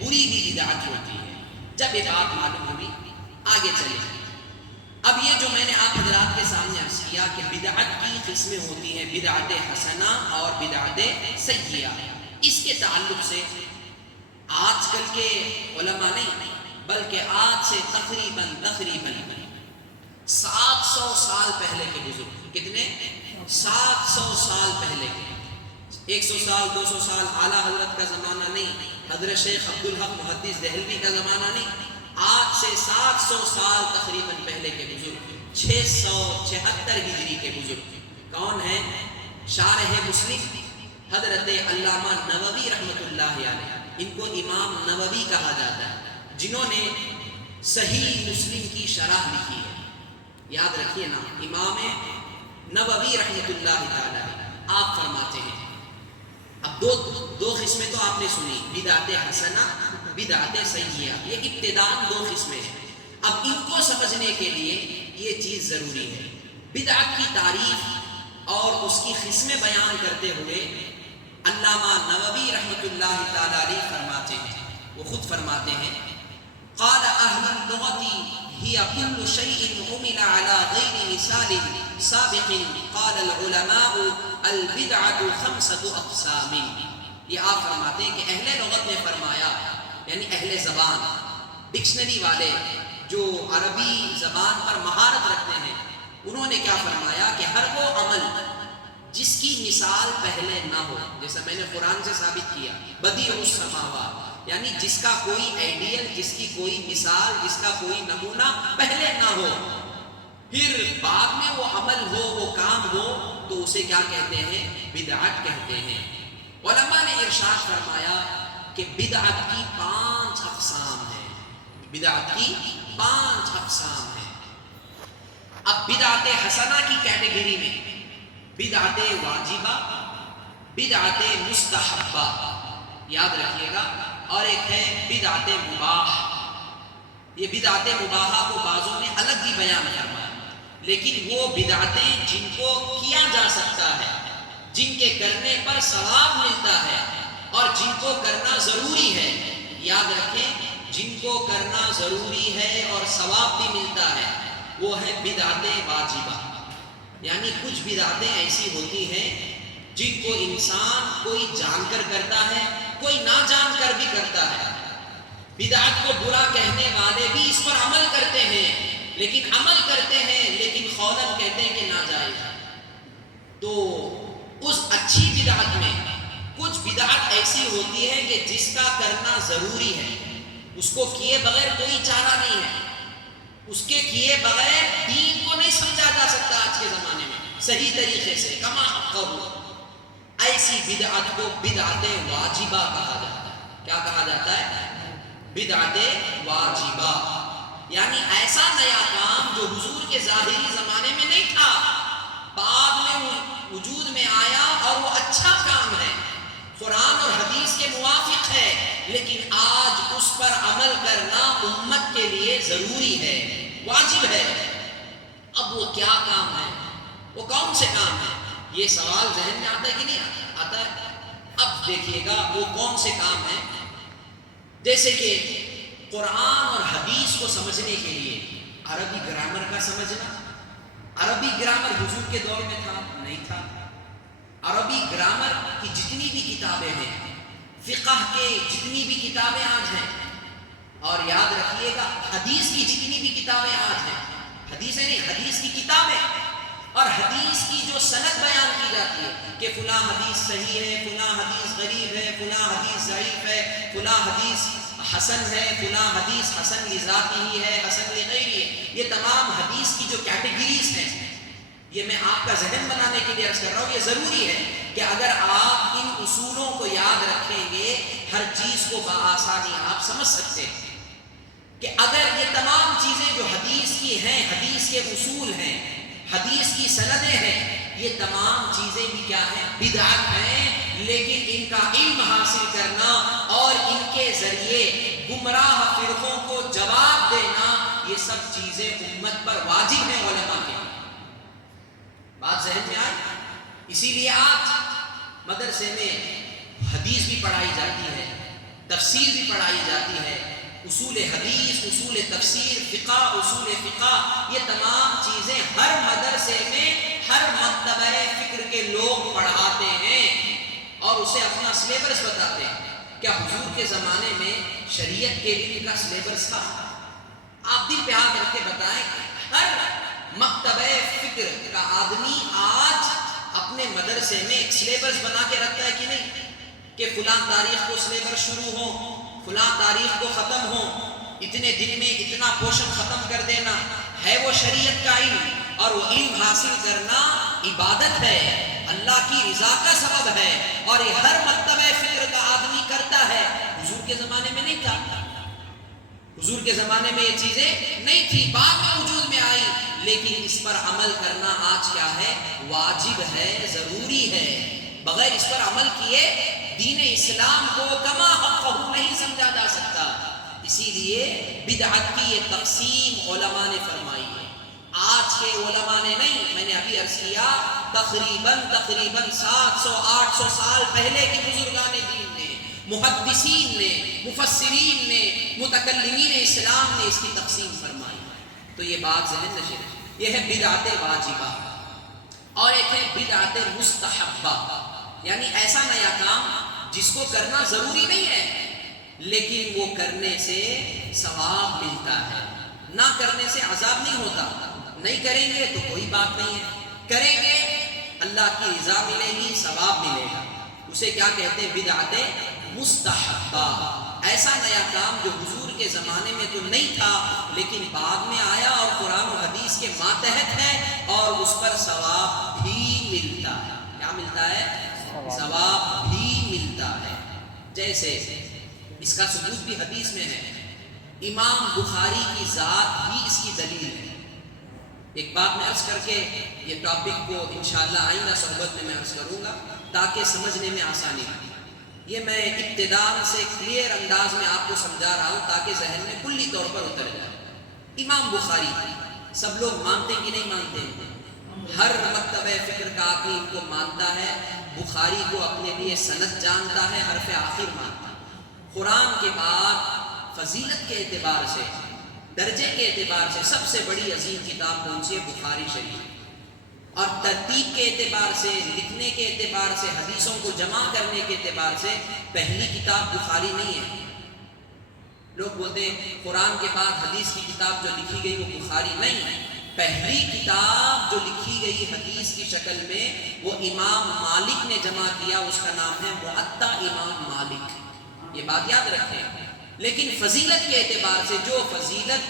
بری بھی بدعت ہوتی ہے۔ جب یہ بات معلوم ہوئی، آگے چلیں۔ اب یہ جو میں نے آپ حضرات کے سامنے عرض کیا کہ بدعت کی قسمیں ہوتی ہیں، بدعت حسنہ اور بدعت سیئہ، اس کے تعلق سے آج کل کے علماء نہیں، بلکہ آج سے تقریباً 700 سال پہلے کے بزرگ، کتنے؟ 700 سال پہلے کے، 100 سال 200 سال اعلیٰ حضرت کا زمانہ نہیں، حضرت شیخ عبدالحق محدث دہلوی کا زمانہ نہیں، آج سے 700 سال تقریباً پہلے کے بزرگ، 676 ہجری کے بزرگ کون ہیں؟ شارح مسلم حضرت علامہ نووی رحمۃ اللہ علیہ، ان کو امام نووی کہا جاتا ہے، جنہوں نے صحیح مسلم کی شرح لکھی ہے۔ یاد رکھیے نا، امام نووی رحمۃ اللہ تعالی، آپ فرماتے ہیں، اب دو قسمیں تو آپ نے سنی، بدعت حسنہ، بدعت سیئہ، یہ ابتداءً 2 قسمیں ہیں۔ اب ان کو سمجھنے کے لیے یہ چیز ضروری ہے، بدعت کی تعریف اور اس کی قسمیں بیان کرتے ہوئے علامہ نووی رحمۃ اللہ تعالی علیہ فرماتے ہیں، وہ خود فرماتے ہیں، قال اہل اللغۃ ہی کل شیء عمل علی غیر مثال سابق، قال العلماء البدعۃ 5 اقسام۔ یہ آپ فرماتے ہیں کہ اہل لغت نے فرمایا، یعنی اہل زبان، ڈکشنری والے جو عربی زبان پر مہارت رکھتے ہیں، انہوں نے کیا فرمایا کہ ہر وہ عمل جس کی مثال پہلے نہ ہو، جیسا میں نے قرآن سے ثابت کیا، بدیع السماوات، یعنی جس کا کوئی آئیڈیل، جس کی کوئی مثال، جس کا کوئی نمونہ پہلے نہ ہو، پھر بعد میں وہ عمل ہو، وہ کام ہو، تو اسے کیا کہتے ہیں؟ بدعت کہتے ہیں۔ علماء نے ارشاد فرمایا کہ بدعت کی 5 اقسام ہیں، بدعت کی 5 اقسام ہیں۔ اب بدعت حسنہ کی کیٹیگری میں بدعت واجبہ، بدعت مستحبہ، یاد رکھیے گا، اور ایک ہے بدعت مباح۔ یہ بدعت مباحہ کو بعضوں نے الگ ہی بیان فرمایا، لیکن وہ بدعتیں جن کو کیا جا سکتا ہے، جن کے کرنے پر ثواب ملتا ہے اور جن کو کرنا ضروری ہے، یاد رکھیں جن کو کرنا ضروری ہے اور ثواب بھی ملتا ہے، وہ ہے بدعت واجبہ۔ یعنی کچھ بدعتیں ایسی ہوتی ہیں جن کو انسان کوئی جان کر کرتا ہے، کوئی نہ جان کر بھی کرتا ہے۔ بدعت کو برا کہنے والے بھی اس پر عمل کرتے ہیں، لیکن قولاً کہتے ہیں کہ ناجائز۔ تو اس اچھی بدعت میں کچھ بدعت ایسی ہوتی ہے کہ جس کا کرنا ضروری ہے، اس کو کیے بغیر کوئی چارہ نہیں ہے، اس کے کیے بغیر دین کو نہیں سمجھا جا سکتا آج کے زمانے میں صحیح طریقے سے، کما حقہ۔ ایسی بدعت کو بدعت واجبہ کہا جاتا ہے۔ کیا کہا جاتا ہے؟ بدعت واجبہ، یعنی ایسا نیا کام جو حضور کے ظاہری زمانے میں نہیں تھا، بعد میں وجود میں آیا اور وہ اچھا کام ہے، قرآن اور حدیث کے موافق ہے، لیکن آج اس پر عمل کرنا امت کے لیے ضروری ہے، واجب ہے۔ اب وہ کیا کام ہے، وہ کون سے کام ہے؟ یہ سوال ذہن میں آتا ہے کہ نہیں آتا ہے؟ اب دیکھیے گا وہ کون سے کام ہیں، جیسے کہ قرآن اور حدیث کو سمجھنے کے لیے عربی گرامر کا سمجھنا۔ عربی گرامر حضور کے دور میں تھا؟ نہیں تھا۔ عربی گرامر کی جتنی بھی کتابیں ہیں، فقہ کے جتنی بھی کتابیں آج ہیں، اور یاد رکھیے گا حدیث کی جتنی بھی کتابیں آج ہیں، حدیثیں نہیں، حدیث کی کتابیں، اور حدیث کی جو سند بیان کی جاتی ہے کہ فلاں حدیث صحیح ہے، فلاں حدیث غریب ہے، فلاں حدیث ضعیف ہے، فلاں حدیث حسن ہے، فلاں حدیث حسن لذاتی ہی ہے، حسن لغیری ہے، یہ تمام حدیث کی جو کیٹیگریز ہیں، یہ میں آپ کا ذہن بنانے کے لیے عرض کر رہا ہوں۔ یہ ضروری ہے کہ اگر آپ ان اصولوں کو یاد رکھیں گے، ہر چیز کو بآسانی آپ سمجھ سکتے ہیں کہ اگر یہ تمام چیزیں جو حدیث کی ہیں، حدیث کے اصول ہیں، حدیث کی سندیں ہیں، یہ تمام چیزیں بھی کیا ہیں؟ بدعت ہیں، لیکن ان کا علم حاصل کرنا اور ان کے ذریعے گمراہ فرقوں کو جواب دینا، یہ سب چیزیں امت پر واجب ہیں علماء کے۔ بات ذہن میں آئی؟ اسی لیے آج مدرسے میں حدیث بھی پڑھائی جاتی ہے، تفسیر بھی پڑھائی جاتی ہے، اصول حدیث، اصول تفسیر، فقہ، اصول فقہ، یہ تمام چیزیں ہر مدرسے میں ہر مکتبہ فکر کے لوگ پڑھاتے ہیں اور اسے اپنا سلیبس بتاتے ہیں۔ کیا حضور کے زمانے میں شریعت کے لیے کا سلیبس تھا؟ آپ دل پہ ہاتھ رکھ کے بتائیں، ہر مکتبہ فکر کا آدمی آج اپنے مدرسے میں ایک سلیبس بنا کے رکھتا ہے کہ نہیں، کہ فلاں تاریخ کو سلیبس شروع ہو، فلاں تاریخ کو ختم ہو، اتنے دن میں اتنا پورشن ختم کر دینا ہے۔ وہ شریعت کا علم، اور وہ علم حاصل کرنا عبادت ہے، اللہ کی رضا کا سبب ہے، اور یہ ہر مکتبہ فکر کا آدمی کرتا ہے۔ حضور کے زمانے میں نہیں تھا، حضور کے زمانے میں یہ چیزیں نہیں تھی، بعد میں وجود میں آئی، لیکن اس پر عمل کرنا آج کیا ہے؟ واجب ہے، ضروری ہے۔ بغیر اس پر عمل کیے دین اسلام کو کما حقہ نہیں سمجھا جا سکتا۔ اسی لیے بدعت کی یہ تقسیم علماء نے فرمائی ہے، آج کے علماء نے نہیں۔ میں نے ابھی عرض کیا تقریباً 700-800 سال پہلے کے بزرگان دین نے، محدثین نے، مفسرین نے، متکلمین اسلام نے اس کی تقسیم فرمائی۔ تو یہ بات ذہن نشین ہے، یہ ہے بدعت واجبہ، اور ایک ہے بدعت مستحبہ، یعنی ایسا نیا کام جس کو کرنا ضروری نہیں ہے لیکن وہ کرنے سے ثواب ملتا ہے، نہ کرنے سے عذاب نہیں ہوتا۔ نہیں کریں گے تو کوئی بات نہیں ہے، کریں گے اللہ کی رضا ملے گی، ثواب ملے گا۔ اسے کیا کہتے ہیں؟ بدعت مستحبہ، ایسا نیا کام جو حضور کے زمانے میں تو نہیں تھا لیکن بعد میں آیا اور قرآن و حدیث کے ماتحت ہے، اور اس پر ثواب بھی ملتا ہے۔ کیا ملتا ہے؟ ثواب بھی ملتا ہے۔ جیسے اس کا ثبوت بھی حدیث میں ہے، امام بخاری کی ذات بھی اس کی دلیل ہے۔ ایک بات میں عرض کر کے یہ ٹاپک کو انشاءاللہ آئندہ صحبت میں عرض کروں گا۔ تاکہ سمجھنے میں آسانی ہو۔ یہ میں ابتداء سے کلیئر انداز میں آپ کو سمجھا رہا ہوں تاکہ ذہن میں کلی طور پر اتر جائے۔ امام بخاری سب لوگ مانتے کہ نہیں مانتے؟ ہر مکتبہ فکر کا آدمی ان کو مانتا ہے، بخاری کو اپنے لیے سند جانتا ہے، حرف آخر مانتا ہے۔ قرآن کے بعد فضیلت کے اعتبار سے، درجے کے اعتبار سے سب سے بڑی عظیم کتاب کون سی ہے؟ بخاری شریف۔ اور ترتیب کے اعتبار سے، لکھنے کے اعتبار سے، حدیثوں کو جمع کرنے کے اعتبار سے پہلی کتاب بخاری نہیں ہے۔ لوگ بولتے ہیں قرآن کے بعد حدیث کی کتاب جو لکھی گئی وہ بخاری نہیں ہے۔ پہلی کتاب جو لکھی گئی حدیث کی شکل میں وہ امام مالک نے جمع کیا، اس کا نام ہے موطا امام مالک۔ یہ بات یاد رکھیں۔ لیکن فضیلت کے اعتبار سے جو فضیلت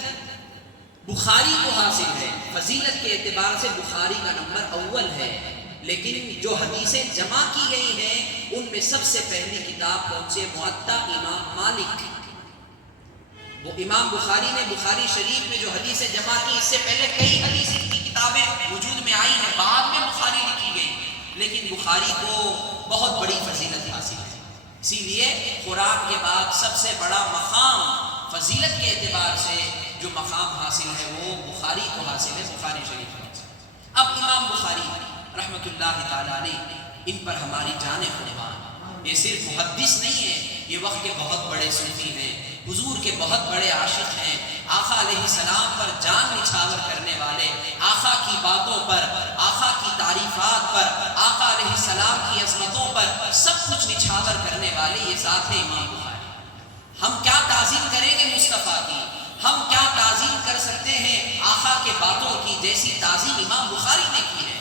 بخاری کو حاصل ہے، فضیلت کے اعتبار سے بخاری کا نمبر اول ہے، لیکن جو حدیثیں جمع کی گئی ہیں ان میں سب سے پہلی کتاب کون سی ہے؟ موطا امام مالک۔ وہ امام بخاری نے بخاری شریف میں جو حدیثیں جمع کی، اس سے پہلے کئی حدیث کی کتابیں وجود میں آئی ہیں، بعد میں بخاری لکھی گئی، لیکن بخاری کو بہت بڑی فضیلت حاصل ہے۔ اسی لیے قرآن کے بعد سب سے بڑا مقام فضیلت کے اعتبار سے جو مقام حاصل ہے وہ بخاری کو حاصل ہے، بخاری شریف کو حاصل ہے۔ اب امام بخاری رحمۃ اللہ تعالیٰ علیہ، ان پر ہماری جان قربان۔ یہ صرف محدث نہیں ہے، یہ وقت کے بہت بڑے صوفی ہیں، حضور کے بہت بڑے عاشق ہیں، آقا علیہ السلام پر جان نچھاور کرنے والے، آقا کی باتوں پر، آقا کی تعریفات پر، آقا علیہ السلام کی عظمتوں پر سب کچھ نچھاور کرنے والے یہ ذات ہے امام بخاری۔ ہم کیا تعظیم کریں گے مصطفیٰ کی، ہم کیا تعظیم کر سکتے ہیں آقا کے باتوں کی جیسی تعظیم امام بخاری نے کی ہے۔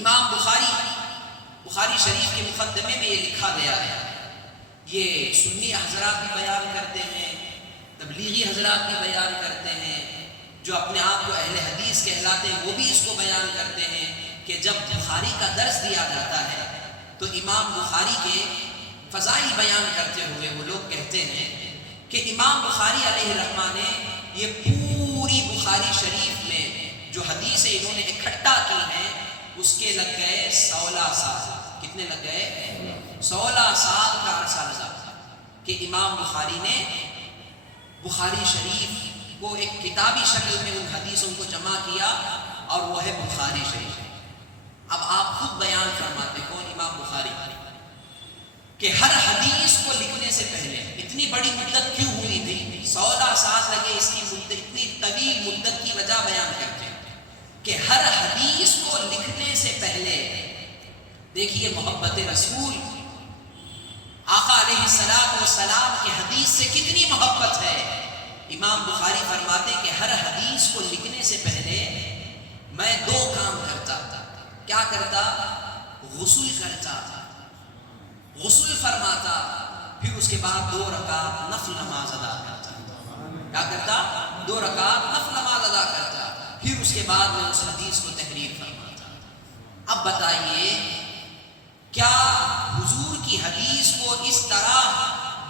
امام بخاری شریف کے مقدمے میں یہ لکھا گیا ہے، یہ سنی حضرات بھی بیان کرتے ہیں، تبلیغی حضرات بھی بیان کرتے ہیں، جو اپنے آپ کو اہل حدیث کہلاتے ہیں وہ بھی اس کو بیان کرتے ہیں کہ جب بخاری کا درس دیا جاتا ہے تو امام بخاری کے فضائل بیان کرتے ہوئے وہ لوگ کہتے ہیں کہ امام بخاری علیہ الرحمہ نے یہ پوری بخاری شریف میں جو حدیثیں انہوں نے اکٹھا کی ہیں اس کے لگ گئے 16 سال۔ کتنے لگ گئے؟ 16 سال کا عرصہ لگا کہ امام بخاری نے بخاری شریف کو ایک کتابی شکل میں ان حدیثوں کو جمع کیا اور وہ ہے بخاری شریف۔ اب آپ خود بیان فرماتے کون؟ امام بخاری، کہ ہر حدیث کو لکھنے سے پہلے اتنی بڑی مدت کیوں ہوئی تھی؟ 16 سال لگے اس کی مدت، اتنی طویل مدت کی وجہ بیان کرتے ہیں کہ ہر حدیث کو لکھنے سے پہلے دیکھیے محبت رسول، آقا علیہ السلام کی حدیث سے کتنی محبت ہے۔ امام بخاری فرماتے کہ ہر حدیث کو لکھنے سے پہلے میں 2 کام کرتا تھا۔ کیا کرتا؟ غسل کرتا، غسل فرماتا، پھر اس کے بعد 2 رکعت نفل نماز ادا کرتا۔ کیا کرتا؟ 2 رکعت نفل نماز ادا کرتا، پھر اس کے بعد میں اس حدیث کو تحریر فرماتا۔ اب بتائیے کیا حضور کی حدیث کو اس طرح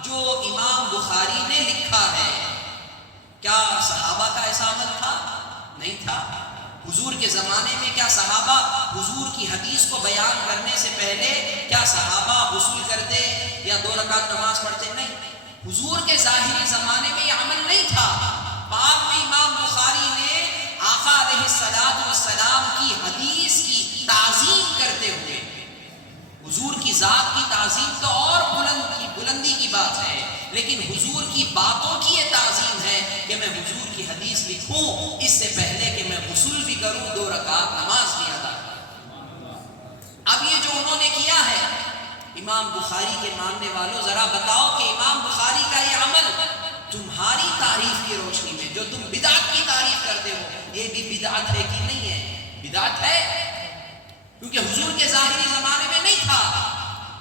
جو امام بخاری نے لکھا ہے، کیا صحابہ کا ایسا عمل تھا؟ نہیں تھا۔ حضور کے زمانے میں کیا صحابہ حضور کی حدیث کو بیان کرنے سے پہلے کیا صحابہ غسل کرتے یا 2 رکعت نماز پڑھتے؟ نہیں۔ حضور کے ظاہری زمانے میں یہ عمل نہیں تھا۔ بعد میں امام بخاری نے آقا علیہ السلام کی حدیث کی تعظیم کرتے ہوئے، حضور کی ذات کی تعظیم تو اور بلندی کی بات ہے، لیکن حضور کی باتوں کی یہ تعظیم ہے کہ میں حضور کی حدیث لکھوں اس سے پہلے کہ میں غسل بھی کروں، 2 رکعت نماز بھی ادا کروں۔ اب یہ جو انہوں نے کیا ہے، امام بخاری کے ماننے والوں ذرا بتاؤ کہ امام بخاری کا یہ عمل تمہاری تعریف کی روشنی میں، جو تم بدعت کی تعریف کرتے ہو، یہ بھی بدعت ہے کہ نہیں ہے؟ بدعت ہے، کیونکہ حضور کے ظاہری زمانے میں نہیں تھا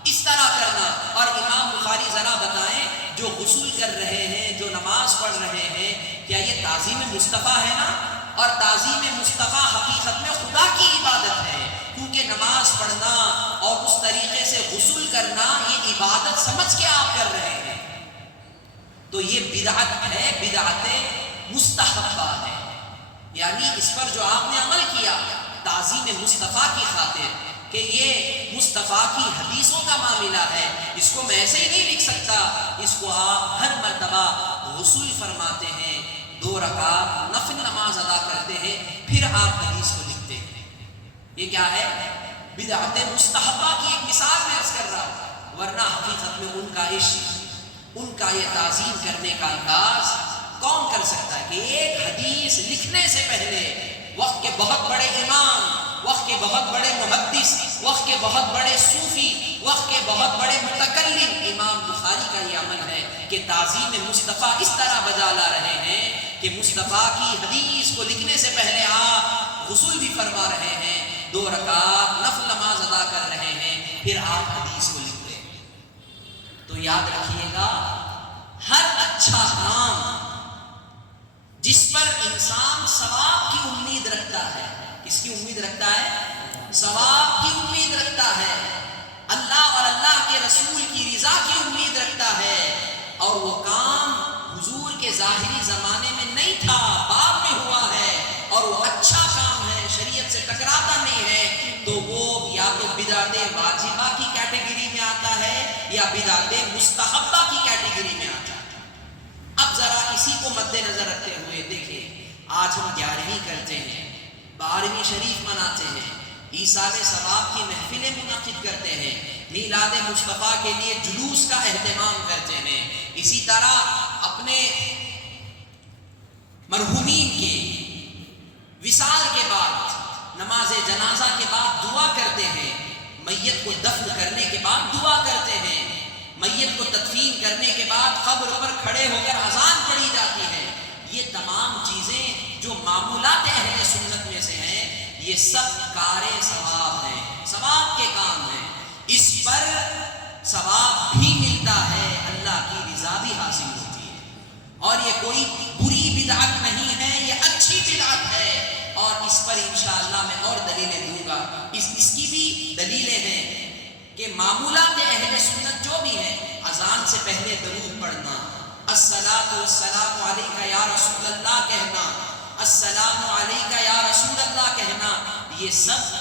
اس طرح کرنا۔ اور امام بخاری ذرا بتائیں جو غسل کر رہے ہیں، جو نماز پڑھ رہے ہیں، کیا یہ تعظیم مصطفیٰ ہے نا؟ اور تعظیم مصطفیٰ حقیقت میں خدا کی عبادت ہے، کیونکہ نماز پڑھنا اور اس طریقے سے غسل کرنا یہ عبادت سمجھ کے آپ کر رہے ہیں، تو یہ بدعت ہے، بدعت مستحبہ ہے۔ یعنی اس پر جو آپ نے عمل کیا تعظیم مصطفیٰ کی خاطر، کہ یہ مصطفیٰ کی حدیثوں کا معاملہ ہے، اس کو میں ایسے ہی نہیں لکھ سکتا، اس کو آپ ہر مرتبہ غسل فرماتے ہیں، 2 رکعت نفل نماز ادا کرتے ہیں، پھر آپ حدیث کو لکھتے ہیں۔ یہ کیا ہے؟ بدعت مستحبہ کی ایک مثال میں عرض کر رہا ہوں، ورنہ حقیقت میں ان کا عشق، ان کا یہ تعظیم کرنے کا انداز کون کر سکتا ہے کہ ایک حدیث لکھنے سے پہلے وقت کے بہت بڑے امام، وقت کے بہت بڑے محدث، وقت کے بہت بڑے صوفی، وقت کے بہت بڑے متکلم امام بخاری کا یہ عمل ہے کہ تعظیم مصطفیٰ اس طرح بجا لا رہے ہیں کہ مصطفیٰ کی حدیث کو لکھنے سے پہلے آپ غسل بھی فرما رہے ہیں، 2 رکعت نفل نماز ادا کر رہے ہیں، پھر آپ حدیث کو لکھتے ہیں۔ تو یاد رکھیے گا، ہر اچھا کام جس پر انسان ثواب کی امید رکھتا ہے، کس کی امید رکھتا ہے؟ ثواب کی امید رکھتا ہے، اللہ اور اللہ کے رسول کی رضا کی امید رکھتا ہے، اور وہ کام حضور کے ظاہری زمانے میں نہیں تھا، بعد میں ہوا ہے، اور وہ اچھا کام ہے، شریعت سے ٹکراتا نہیں ہے، تو وہ یا تو بدعت واجبہ کی کیٹیگری میں آتا ہے یا بدعت مستحبہ کی کیٹیگری میں آتا ہے۔ اب ذرا اسی کو مد نظر رکھتے ہوئے دیکھیں، آج ہم 11ویں کرتے ہیں، 12ویں شریف مناتے ہیں، ایصال ثواب کی محفلیں منعقد کرتے ہیں، میلاد مصطفیٰ کے لیے جلوس کا اہتمام کرتے ہیں، اسی طرح اپنے مرحومین کی وصال کے بعد، نماز جنازہ کے بعد دعا کرتے ہیں، میت کو دفن کرنے کے بعد دعا کرتے ہیں، میت کو تدفین کرنے کے بعد قبر پر کھڑے ہو کر اذان پڑھی جاتی ہے۔ یہ تمام چیزیں جو معمولات اہل سنت میں سے ہیں، یہ سب کار ثواب ہیں، ثواب کے کام ہیں، اس پر ثواب بھی ملتا ہے، اللہ کی رضا بھی حاصل ہوتی ہے، اور یہ کوئی بری بدعت نہیں ہے، یہ اچھی بدعت ہے، اور اس پر انشاءاللہ میں اور دلیلیں دوں گا۔ اس کی بھی دلیلیں ہیں کہ معمولات اہل سنت جو بھی ہیں، اذان سے پہلے درود پڑھنا، الصلاۃ والسلام علیک یا رسول اللہ کہنا، السلام علیک یا رسول اللہ کہنا، یہ سب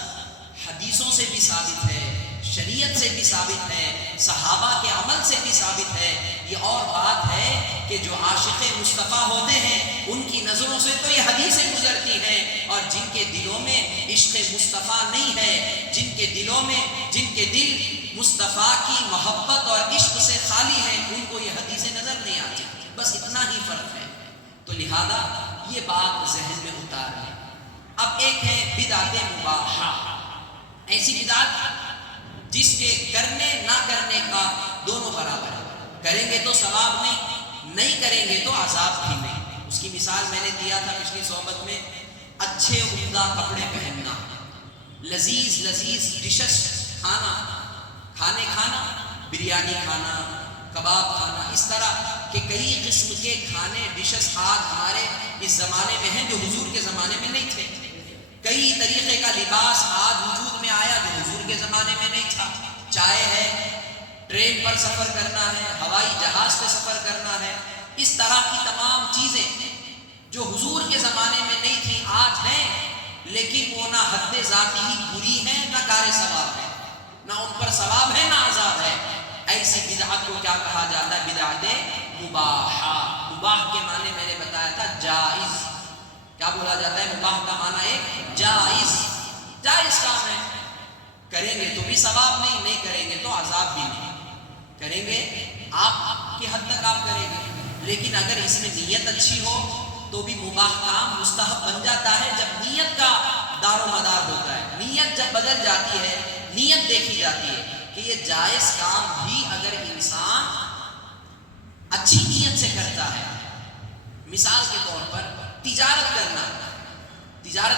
حدیثوں سے بھی ثابت ہے، شریعت سے بھی ثابت ہے، صحابہ کے عمل سے بھی ثابت ہے۔ یہ اور بات ہے کہ جو عاشق مصطفیٰ ہوتے ہیں ان کی نظروں سے تو یہ حدیثیں گزرتی ہیں، اور جن کے دلوں میں عشق مصطفیٰ نہیں ہے، جن کے دل مصطفیٰ کی محبت اور عشق سے خالی ہیں، ان کو یہ حدیثیں نظر نہیں آتی، بس اتنا ہی فرق ہے۔ تو لہذا یہ بات ذہن میں اتار لیں۔ اب ایک ہے بدعت مباحہ، ایسی بدعت جس کے کرنے نہ کرنے کا دونوں برابر ہے، کریں گے تو ثواب نہیں کریں گے تو عذاب بھی نہیں۔ اس کی مثال میں نے دیا تھا پچھلی صحبت میں، اچھے عمدہ کپڑے پہننا، لذیذ ڈشز کھانا، بریانی کھانا، کباب کھانا، اس طرح کہ کئی قسم کے کھانے ڈشز آج ہمارے اس زمانے میں ہیں جو حضور کے زمانے میں نہیں تھے، کئی طریقے کا لباس آج وجود میں آیا جو حضور کے زمانے میں نہیں تھا، چائے ہے، ٹرین پر سفر کرنا ہے، ہوائی جہاز پہ سفر کرنا ہے، اس طرح کی تمام چیزیں جو حضور کے زمانے میں نہیں تھیں آج ہیں، لیکن وہ نہ حد ذاتی ہی بری ہیں، نہ کار ثواب ہے، نہ ان پر ثواب ہے نہ عذاب ہے۔ ایسی بدعت کو کیا کہا جاتا ہے؟ بدعت مباحہ۔ مباح کے معنی میں نے بتایا تھا جائز۔ کیا بولا جاتا ہے؟ مباح کا معنی ایک جائز کام ہے، کریں گے تو بھی ثواب نہیں کریں گے تو عذاب بھی نہیں، کریں گے آپ کی حد تک آپ کریں گے، لیکن اگر اس میں نیت اچھی ہو تو بھی مباح کام مستحب بن جاتا ہے جب نیت کا دار و مدار ہوتا ہے، نیت جب بدل جاتی ہے، نیت دیکھی جاتی ہے کہ یہ جائز کام بھی اگر انسان اچھی نیت سے کرتا ہے، مثال کے طور پر تجارت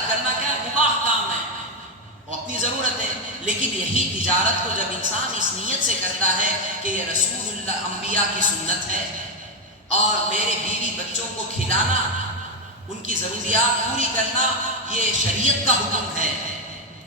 کرنا کیا مباح کام ہے، وہ اپنی ضرورت ہے، لیکن یہی تجارت کو جب انسان اس نیت سے کرتا ہے کہ یہ رسول اللہ انبیاء کی سنت ہے اور میرے بیوی بچوں کو کھلانا، ان کی ضروریات پوری کرنا یہ شریعت کا حکم ہے،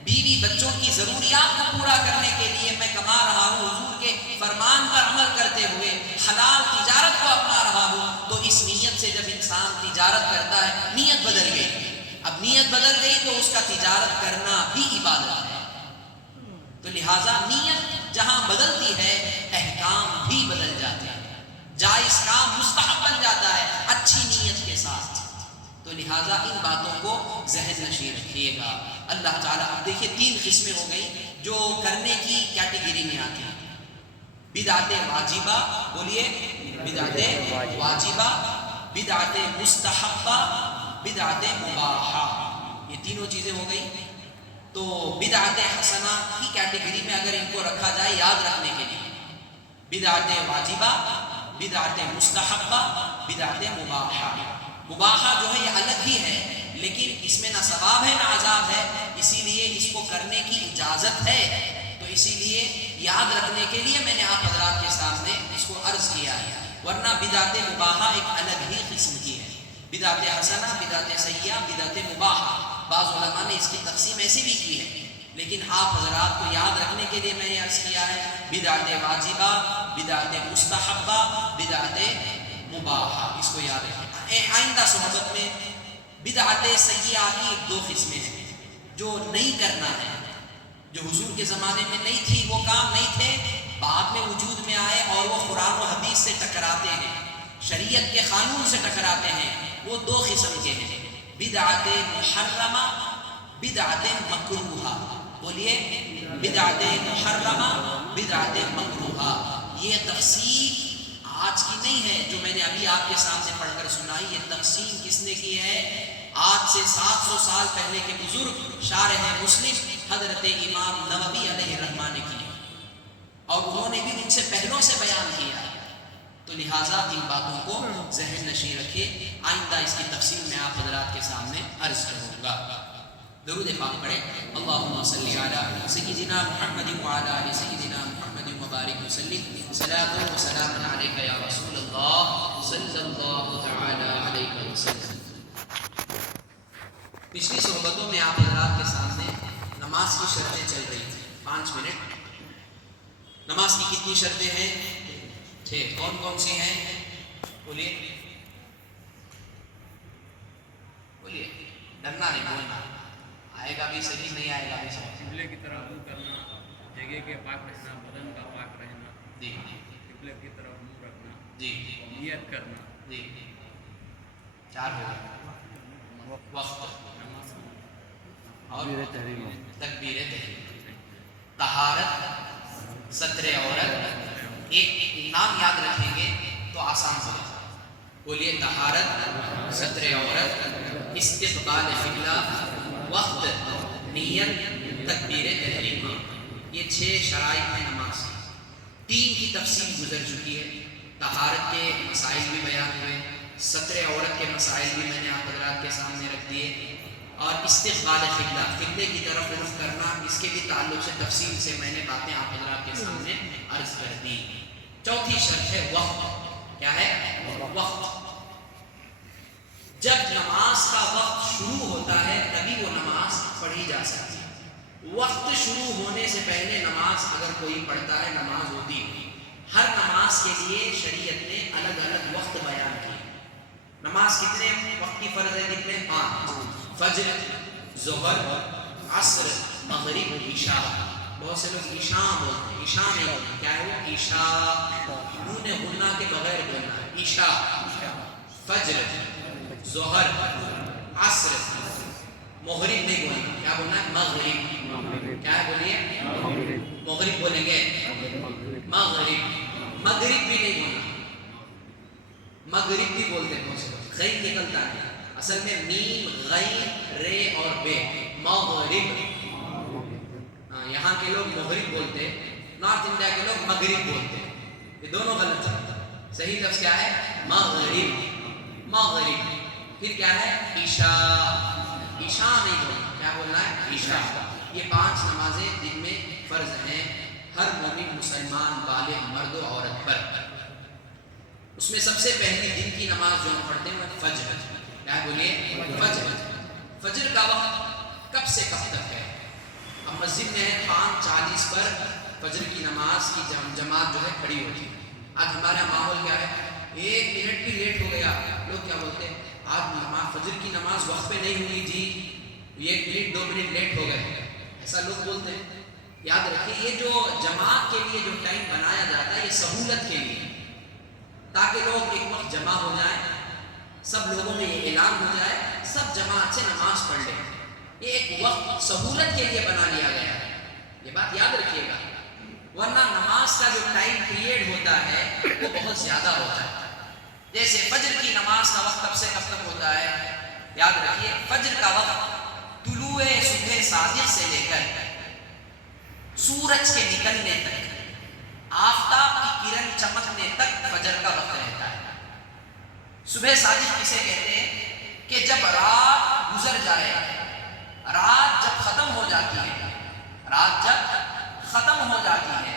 بیوی بچوں کی ضروریات کو پورا کرنے کے لیے میں کما رہا ہوں، حضور کے فرمان پر عمل کرتے ہوئے حلال تجارت کو اپنا رہا ہوں، تو اس نیت سے جب انسان تجارت کرتا ہے، نیت بدل گئی، اب نیت بدل گئی تو اس کا تجارت کرنا بھی عبادت ہے، تو لہٰذا نیت جہاں بدلتی ہے احکام بھی بدل جاتے ہیں، جائز کام مستحب بن جاتا ہے اچھی نیت کے ساتھ۔ تو لہٰذا ان باتوں کو ذہن نشین رکھیے گا۔ اللہ تعالیٰ، اب دیکھیے 3 قسمیں ہو گئی جو کرنے کی کیٹیگری میں آتی ہیں۔ بدعت واجبہ، بولیے، بدعت واجبہ، بدعت مستحبہ، بدعت مباحہ، یہ تینوں چیزیں ہو گئی۔ تو بدعت حسنہ کی کیٹیگری میں اگر ان کو رکھا جائے یاد رکھنے کے لیے، بدعت واجبہ، بدعت مستحبہ، بدعت مباحہ۔ مباحہ جو ہے یہ الگ ہی ہے، لیکن اس میں نہ ثواب ہے نہ عذاب ہے، اسی لیے اس کو کرنے کی اجازت ہے۔ تو اسی لیے یاد رکھنے کے لیے میں نے آپ حضرات کے سامنے اس کو عرض کیا ہے، ورنہ بدعت مباحہ ایک الگ ہی قسم کی ہے۔ بدعت حسنہ، بدعت سیئہ، بدعت مباحہ، بعض علماء نے اس کی تقسیم ایسی بھی کی ہے، لیکن آپ حضرات کو یاد رکھنے کے لیے میں نے عرض کیا ہے بدعت واجبہ، بدعت مستحبہ، بدعت مباحہ، اس کو یاد رکھیں۔ آئندہ صحبت میں بدعت سیئہ کی 2 قسمیں ہیں جو نہیں کرنا ہے، جو حضور کے زمانے میں نہیں تھی، وہ کام نہیں تھے، بعد میں وجود میں آئے اور وہ قرآن و حدیث سے ٹکراتے ہیں، شریعت کے قانون سے ٹکراتے ہیں۔ وہ 2 قسم کے ہیں، بدعت محرمہ، بدعت مکروہہ۔ بولیے، بدعت محرمہ، بدعت مکروہہ۔ یہ تقسیم آج کی نہیں ہے جو میں نے ابھی آپ کے سامنے پڑھ کر سنائی، یہ تقسیم کس نے کی ہے؟ آج سے 700 سال پہلے کے بزرگ شارح مسلم حضرت امام نووی علیہ الرحمہ نے کی، اور انہوں نے بھی ان سے پہلوں سے بیان کیا۔ تو لہٰذا ان باتوں کو ذہن نشین رکھے، آئندہ اس کی تفصیل میں آپ حضرات کے سامنے عرض کروں گا۔ درود پاک پڑھیں، اللہم صلی علی سیدنا محمد وعلی آل سیدنا محمد وبارک وسلم۔ صلاۃ و سلام علیک یا رسول اللہ صلی اللہ تعالی علیہ وسلم۔ پچھلی صحبتوں میں آپ حضرات کے سامنے نماز کی شرطیں چل رہی تھیں، 5 منٹ۔ نماز کی کتنی شرطیں ہیں؟ 6۔ کون کون سی ہیں؟ بولیے بولیے، ڈرنا نہیں، بولنا، آئے گا بھی صحیح، نہیں آئے گا بھی صحیح۔ قبلے کی طرف منہ کرنا، جگہ کے پاک رہنا، بدن کا پاک رہنا، جی قبلے کی طرف منہ رکھنا، جی نیت کرنا، جی 4 ہو گئے۔ وقت اور تکبیر تحریم، طہارت، ستر عورت۔ ایک نام یاد رکھیں گے تو آسان سے بولیے، طہارت، ستر عورت، استقبال قبلہ، وقت، نیت، تکبیر تحریم۔ یہ 6 شرائط ہیں نماز کی۔ 3 کی تفصیل گزر چکی ہے، طہارت کے مسائل بھی بیان ہوئے، ستر عورت کے مسائل بھی میں نے آپ حضرات کے سامنے رکھ دیے، اور استقبال قبلہ، قبلے کی طرف رخ کرنا، اس کے بھی تعلق سے تفصیل سے میں نے باتیں آپ حضرات کے سامنے عرض کر دی۔ چوتھی شرط ہے وقت۔ کیا ہے؟ وقت۔ جب نماز کا وقت شروع ہوتا ہے تبھی وہ نماز پڑھی جا سکتی ہے۔ وقت شروع ہونے سے پہلے نماز اگر کوئی پڑھتا ہے نماز ہوتی ہے۔ ہر نماز کے لیے شریعت نے الگ الگ وقت بیان کیے۔ نماز کتنے وقت کی فرض ہے؟ کتنے؟ 5۔ فجر، ظہر، عصر، مغرب، عشاء۔ بہت سے لوگ عشاء بولتے ہیں، عشاء نہیں بولتے۔ کیا ہے وہ؟ عشاء، نون غنہ کے بغیر بولنا ہے، عشاء۔ فجر، ظہر، عصر، مغرب نہیں بولنا، کیا بولنا ہے؟ مغرب۔ کیا ہے؟ بولیے، مغرب بولیں گے، مغرب۔ مغرب بھی نہیں بولنا، مغرب بھی بولتے ہیں بہت سے لوگ، غین نکلتا ہے، اصل میں میم، غین، رے اور بے، مغرب۔ یہاں کے لوگ مغرب بولتے ہیں، نارتھ انڈیا کے لوگ مغرب بولتے ہیں، یہ دونوں غلط ہے۔ صحیح لفظ کیا ہے؟ مغرب، مغرب۔ پھر کیا ہے؟ عشاء، عشاء نہیں بولنا، کیا بولنا ہے؟ عشاء۔ یہ 5 نمازیں دن میں فرض ہیں ہر مومن مسلمان بالغ مرد و عورت پر۔ اس میں سب سے پہلی دن کی نماز جو ہم پڑھتے ہیں وہ فجر۔ کیا بولیے؟ فجر۔ فجر کا وقت کب سے کب تک ہے؟ اب مسجد میں ہے 5:40 پر فجر کی نماز کی جماعت جو ہے کھڑی ہوتی ہے۔ آج ہمارا ماحول کیا ہے؟ 1 منٹ بھی لیٹ ہو گیا، لوگ کیا بولتے ہیں؟ آج فجر کی نماز وقت پہ نہیں ہوئی جی، 1 منٹ 2 منٹ لیٹ ہو گئے، ایسا لوگ بولتے ہیں۔ یاد رکھیے یہ جو جماعت کے لیے جو ٹائم بنایا جاتا ہے یہ سہولت کے لیے، تاکہ لوگ ایک وقت جمع ہو جائیں، سب لوگوں میں یہ اعلان ہو جائے، سب جماعت سے نماز پڑھ لیں۔ یہ ایک وقت سہولت کے لیے بنا لیا گیا ہے، یہ بات یاد رکھیے گا، ورنہ نماز کا جو ٹائم پیریڈ ہوتا ہے وہ بہت زیادہ ہوتا ہے۔ جیسے فجر کی نماز کا وقت کب سے کب تک ہوتا ہے؟ یاد رکھیے فجر کا وقت طلوع صبح صادق سے لے کر سورج کے نکلنے تک، آفتاب کی کرن چمکنے تک فجر کا وقت رہتا ہے۔ صبح صادق کسے کہتے ہیں؟ کہ جب رات گزر جائے، رات جب ختم ہو جاتی ہے، رات جب ختم ہو جاتی ہے،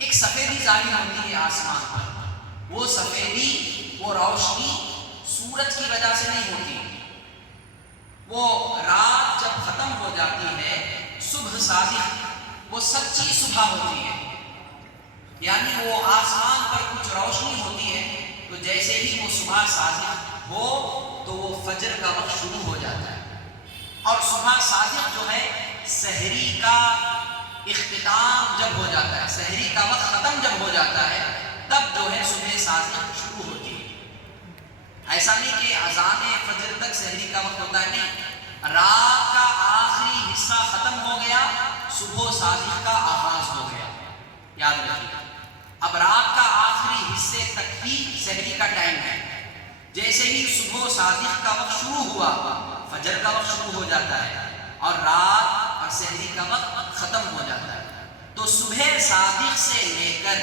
ایک سفیدی ظاہر ہوتی ہے آسمان پر، وہ سفیدی، وہ روشنی سورج کی وجہ سے نہیں ہوتی، وہ رات جب ختم ہو جاتی ہے، صبح صادق، وہ سچی صبح ہوتی ہے، یعنی وہ آسمان پر کچھ روشنی ہوتی ہے، تو جیسے ہی وہ صبح صادق ہو تو وہ فجر کا وقت شروع ہو جاتا ہے۔ اور صبح صادق جو ہے سحری کا اختتام جب ہو جاتا ہے، سحری کا وقت ختم جب ہو جاتا ہے، تب جو ہے صبح صادق شروع ہوتی ہے۔ ایسا نہیں کہ اذان فجر تک سحری کا وقت ہوتا ہے، نہیں، رات کا آخری حصہ ختم ہو گیا، صبح صادق کا آغاز ہو گیا، یاد رکھیے۔ اب رات کا آخری حصے تک ہی سحری کا ٹائم ہے، جیسے ہی صبح صادق کا وقت شروع ہوا، فجر کا وقت شروع ہو جاتا ہے، اور رات اور سحری کا وقت ختم ہو جاتا ہے۔ تو صبح صادق سے لے کر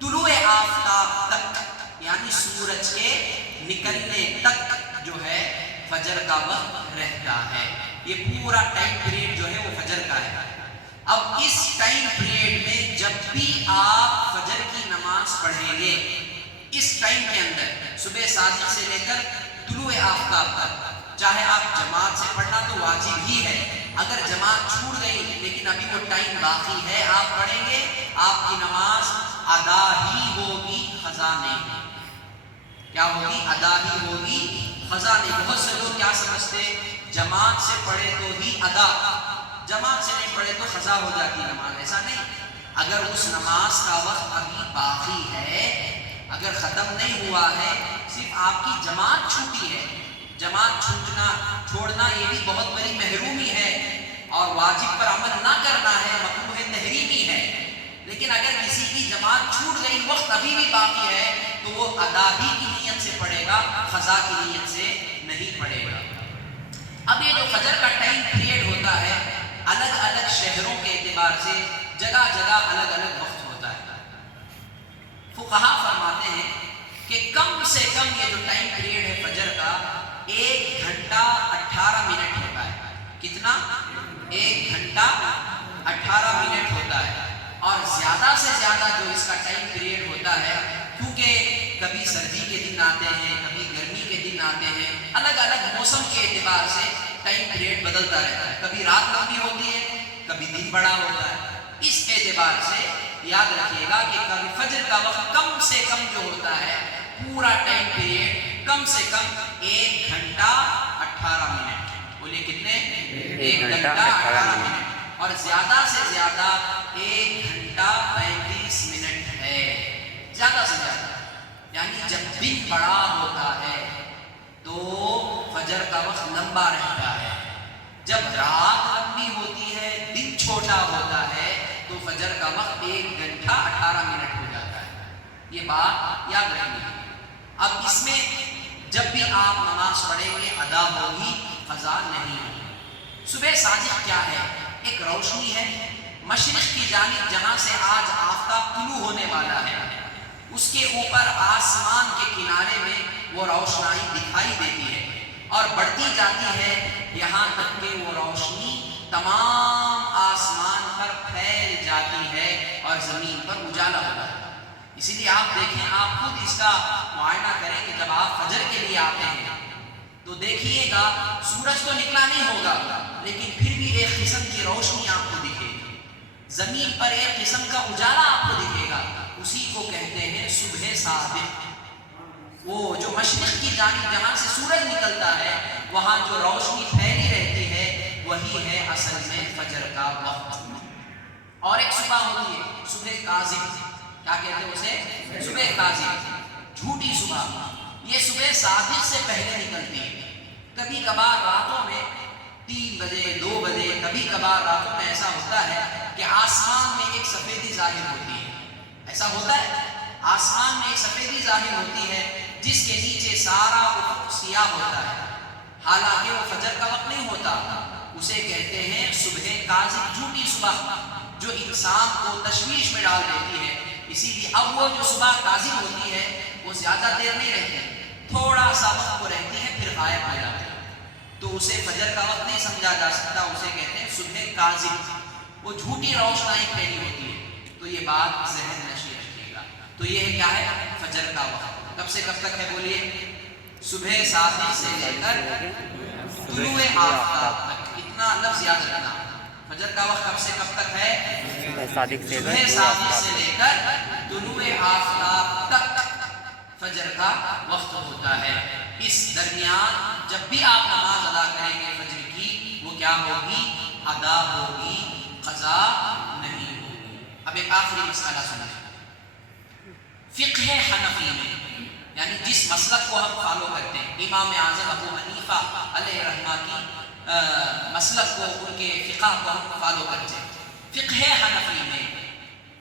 طلوع آفتاب تک، یعنی سورج کے نکلنے تک جو ہے فجر کا وقت رہتا ہے۔ یہ پورا ٹائم پیریڈ جو ہے وہ فجر کا ہے۔ اب اس ٹائم پیریڈ میں جب بھی آپ فجر کی نماز پڑھیں گے، اس ٹائم کے اندر صبح صادق سے لے کر طلوع آفتاب تک، چاہے آپ جماعت سے پڑھنا تو واجب ہی ہے، اگر جماعت چھوٹ گئی لیکن ابھی وہ ٹائم باقی ہے، آپ پڑھیں گے، آپ کی نماز ادا ہی ہوگی، قضا نہیں۔ کیا ہوگی؟ ادا ہی ہوگی، قضا نہیں۔ بہت سے لوگ کیا سمجھتے؟ جماعت سے پڑھے تو ہی ادا، جماعت سے نہیں پڑھے تو قضا ہو جاتی نماز۔ ایسا نہیں، اگر اس نماز کا وقت ابھی باقی ہے، اگر ختم نہیں ہوا ہے، صرف آپ کی جماعت چھوٹی ہے، جماعت چھوڑنا یہ بھی بہت بڑی محرومی ہے، اور واجب پر عمل نہ کرنا ہے، مکروہ تحریمی ہے، لیکن اگر کسی کی جماعت چھوٹ گئی، وقت ابھی بھی باقی ہے، تو وہ ادا ہی کی نیت سے پڑھے گا، قضا کی نیت سے نہیں پڑھے گا۔ اب یہ جو فجر کا ٹائم پیریڈ ہوتا ہے، الگ الگ شہروں کے اعتبار سے جگہ جگہ الگ الگ وقت ہوتا ہے۔ فقہا فرماتے ہیں کہ کم سے کم یہ جو ٹائم پیریڈ ہے فجر کا 1 گھنٹہ 18 منٹ ہوتا ہے۔ کتنا؟ 1 گھنٹہ 18 منٹ ہوتا ہے۔ اور زیادہ سے زیادہ جو اس کا ٹائم پیریڈ ہوتا ہے، کیونکہ کبھی سردی کے دن آتے ہیں، کبھی گرمی کے دن آتے ہیں، الگ الگ موسم کے اعتبار سے ٹائم پیریڈ بدلتا رہتا ہے، کبھی رات لمبی ہوتی ہے، کبھی دن بڑا ہوتا ہے۔ اس اعتبار سے یاد رکھیے گا کہ کبھی فجر کا وقت کم سے کم جو ہوتا ہے، پورا ٹائم پیریڈ کم سے کم 1 گھنٹہ 18 منٹ، بولیے کتنے؟ 1 گھنٹہ 18 منٹ، اور زیادہ سے زیادہ 1 گھنٹہ 35 منٹ ہے، زیادہ سے زیادہ۔ یعنی جب دن بڑا ہوتا ہے تو فجر کا وقت لمبا رہتا ہے، جب رات لمبی ہوتی ہے، دن چھوٹا ہوتا ہے، تو فجر کا وقت 1 گھنٹہ 18 منٹ ہو جاتا ہے۔ یہ بات یاد رکھیے۔ اب اس میں جب بھی آپ نماز پڑھیں گے ادا ہوگی، قضا نہیں ہوگی۔ صبح صادق کیا ہے؟ ایک روشنی ہے مشرق کی جانب، جہاں سے آج آفتاب طلوع ہونے والا ہے، اس کے اوپر آسمان کے کنارے میں وہ روشنائی دکھائی دیتی ہے اور بڑھتی جاتی ہے، یہاں تک کہ وہ روشنی تمام آسمان پر پھیل جاتی ہے اور زمین پر اجالا ہوتا ہے۔ اسی لیے آپ دیکھیں، آپ خود اس کا معائنہ کریں کہ جب آپ فجر کے لیے آتے ہیں تو دیکھیے گا سورج تو نکلا نہیں ہوگا، لیکن پھر بھی ایک قسم کی روشنی آپ کو دکھے گی، زمین پر ایک قسم کا اجالا آپ کو دکھے گا، اسی کو کہتے ہیں صبح صادق۔ وہ جو مشرق کی جانب جہاں سے سورج نکلتا ہے، وہاں جو روشنی پھیلی رہتی ہے، وہی ہے اصل میں فجر کا وقت۔ اور ایک صبح ہوتی ہے صبح کاذب، کیا کہتے ہیں اسے؟ صبح کاذب، جھوٹی صبح۔ یہ صبح صادق سے پہلے نکلتی ہے۔ کبھی کبھار راتوں میں 3 بجے 2 بجے، کبھی کبھار راتوں میں ایسا ہوتا ہے کہ آسمان میں ایک سفیدی ظاہر ہوتی ہے۔ ایسا ہوتا ہے آسمان میں ایک سفیدی ظاہر ہوتی ہے جس کے نیچے سارا افق سیاہ ہوتا ہے، حالانکہ وہ فجر کا وقت نہیں ہوتا۔ اسے کہتے ہیں صبح کاذب، جھوٹی صبح، جو انسان کو تشویش میں ڈال دیتی ہے۔ اسی لیے اب وہ جو صبح کاذب ہوتی ہے وہ زیادہ دیر نہیں رہتی، تھوڑا سا وقت کو رہتی ہے پھر غائب ہو جاتی ہے، تو اسے فجر کا وقت نہیں سمجھا جا سکتا۔ اسے کہتے ہیں صبح کاذب، وہ جھوٹی روشنائی پھیلی ہوتی ہے۔ تو یہ بات ذہن نشین رکھیے گا۔ تو یہ کیا ہے؟ فجر کا وقت کب سے کب تک ہے؟ بولیے، صبح صادق سے لے کر طلوع آفتاب تک۔ اتنا لفظ یاد رکھنا، فجر کا وقت کب سے کب تک ہے؟ صبح صادق سے لے کر طلوع آفتاب تک فجر کا وقت ہوتا ہے۔ اس درمیان جب بھی آپ نماز ادا کریں گے فجر کی، وہ کیا ہوگی؟ ادا ہوگی، قضا نہیں ہوگی۔ اب ایک آخری مسئلہ سنیں، فقہ حنفی میں، یعنی جس مسلک کو ہم فالو کرتے ہیں، امام اعظم ابو حنیفہ علیہ رحمہ کی مسلک کو، ان کے فقہ کو ہم فالو کرتے ہیں۔ فقہ حنفی میں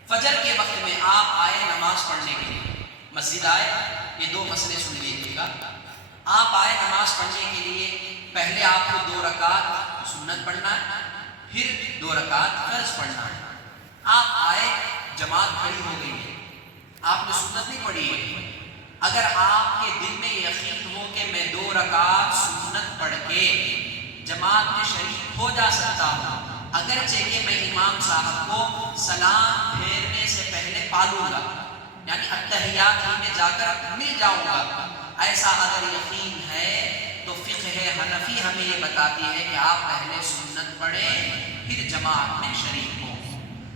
فجر کے وقت میں آپ آئے نماز پڑھنے کے لیے، مسجد آئے، یہ 2 مسئلے سن لیجیے گا۔ آپ آئے نماز پڑھنے کے لیے، پہلے آپ کو 2 رکعت سنت پڑھنا ہے، پھر 2 رکعت فرض پڑھنا ہے۔ آپ آئے، جماعت کھڑی ہو گئی ہے، آپ نے سنت نہیں پڑھی ہے۔ اگر آپ کے دل میں یقین ہو کہ میں 2 رکعت سنت پڑھ کے جماعت میں شریک ہو جا سکتا ہوں، اگرچہ کہ میں امام صاحب کو سلام پھیرنے سے پہلے پالوں گا، یعنی اتحیات میں جا کر مل جاؤں گا، ایسا اگر یقین ہے تو فقہ حنفی ہمیں یہ بتاتی ہے کہ آپ پہلے سنت پڑھیں پھر جماعت میں شریک ہوں۔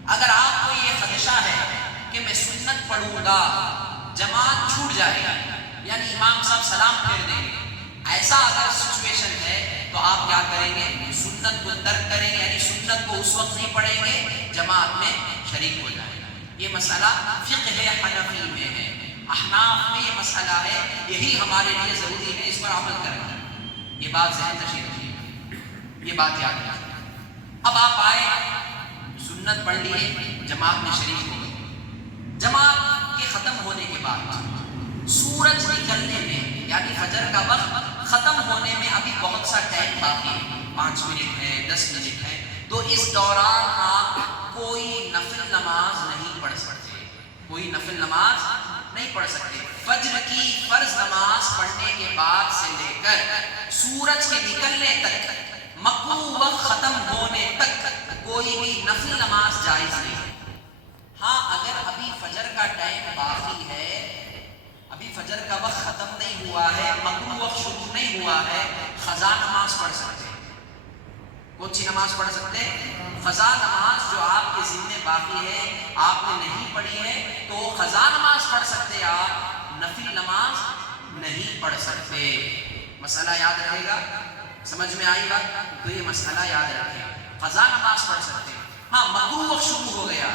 اگر آپ کو یہ خدشہ ہے کہ میں سنت پڑھوں گا جماعت چھوٹ جائے گا، یعنی امام صاحب سلام پھیر دیں گے، ایسا اگر سچویشن ہے تو آپ کیا کریں گے؟ سنت کو ترک کریں گے، یعنی سنت کو اس وقت نہیں پڑھیں گے، جماعت میں شریک ہو جائے گا۔ یہ مسئلہ فقہ حنفی میں ہے۔ احناف میں یہ مسئلہ ہے، یہی ہمارے لیے ضروری ہے اس پر عمل کرنا۔ یہ بات ذہن نشین رکھیے، یہ بات یاد رکھیے۔ اب آپ آئے، سنت پڑھ لیے، جماعت میں شریک ہو گئے۔ جماعت کے ختم ہونے کے بعد سورج نکلنے میں، یعنی فجر کا وقت ختم ہونے میں ابھی بہت سا ٹائم باقی ہے، 5 منٹ ہے، 10 منٹ ہے، تو اس دوران آپ کوئی نفل نماز نہیں پڑھ سکتے، کوئی نفل نماز نہیں پڑھ سکتے۔ فجر کی فرض نماز پڑھنے کے بعد سے لے کر سورج کے نکلنے تک، مکروہ وقت ختم ہونے تک کوئی بھی نفل نماز جائز نہیں ہے۔ ہاں اگر ابھی فجر کا ٹائم باقی ہے، ابھی فجر کا وقت ختم نہیں ہوا ہے، مکروہ وقت شروع نہیں ہوا ہے، قضا نماز پڑھ سکتے ہیں۔ کون سی نماز پڑھ سکتے ہیں؟ قضا نماز جو آپ کے ذمے باقی ہے، آپ نے نہیں پڑھی ہے، تو قضا نماز پڑھ سکتے، آپ نفل نماز نہیں پڑھ سکتے۔ مسئلہ یاد رہے گا، سمجھ میں آئی بات؟ تو یہ مسئلہ یاد رکھیں، قضا نماز پڑھ سکتے ہیں۔ ہاں مکروہ وقت شروع ہو گیا،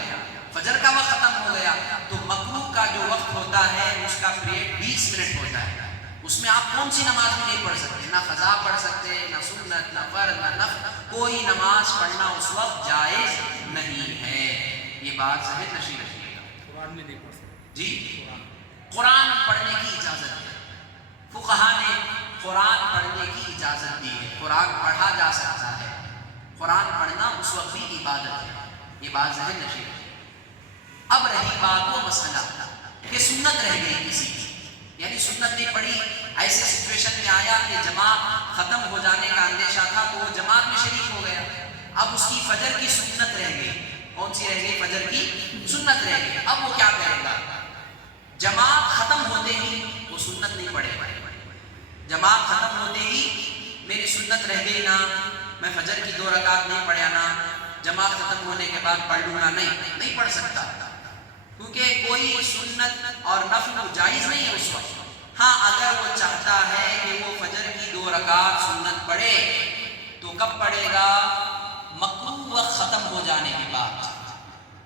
فجر کا وقت ختم ہو گیا، تو مکروہ کا جو وقت ہوتا ہے اس کا پیریڈ 20 منٹ ہوتا ہے، اس میں آپ کون سی نماز بھی نہیں پڑھ سکتے، نہ قضا پڑھ سکتے، نہ سنت، نہ فرض، نہ نفل، کوئی نماز پڑھنا اس وقت جائز نہیں ہے۔ یہ بات ذہن نشین رکھیے گا۔ قرآن میں نہیں پڑھ سکتے جی، قرآن پڑھنے کی اجازت ہے، فقہا نے قرآن پڑھنے کی اجازت دی ہے، قرآن پڑھا جا سکتا ہے، قرآن پڑھنا اس وقت بھی عبادت ہے۔ یہ بات ذہن نشین رکھیے۔ اب رہی بات وہ مسئلہ کہ سنت رہ گئی کسی کی، یعنی سنت نہیں پڑھی، ایسے سچویشن میں آیا کہ جماعت ختم ہو جانے کا اندیشہ تھا تو وہ جماعت میں شریک ہو گیا، اب اس کی فجر کی سنت رہ گئی، کون سی رہ گئی؟ فجر کی سنت رہ گئی۔ اب وہ کیا کرے گا؟ جماعت ختم ہوتے ہی وہ سنت نہیں پڑھے، جماعت ختم ہوتے ہی میری سنت رہ گئی نا، میں فجر کی 2 رکعت نہیں پڑھا نا، جماعت ختم ہونے کے بعد پڑھ لوں گا، نہیں پڑھ سکتا، کیونکہ کوئی سنت اور نفل جائز نہیں ہے اس وقت۔ ہاں اگر وہ چاہتا ہے کہ وہ فجر کی 2 رکعت سنت پڑھے تو کب پڑھے گا؟ مکروہ وقت ختم ہو جانے کے بعد،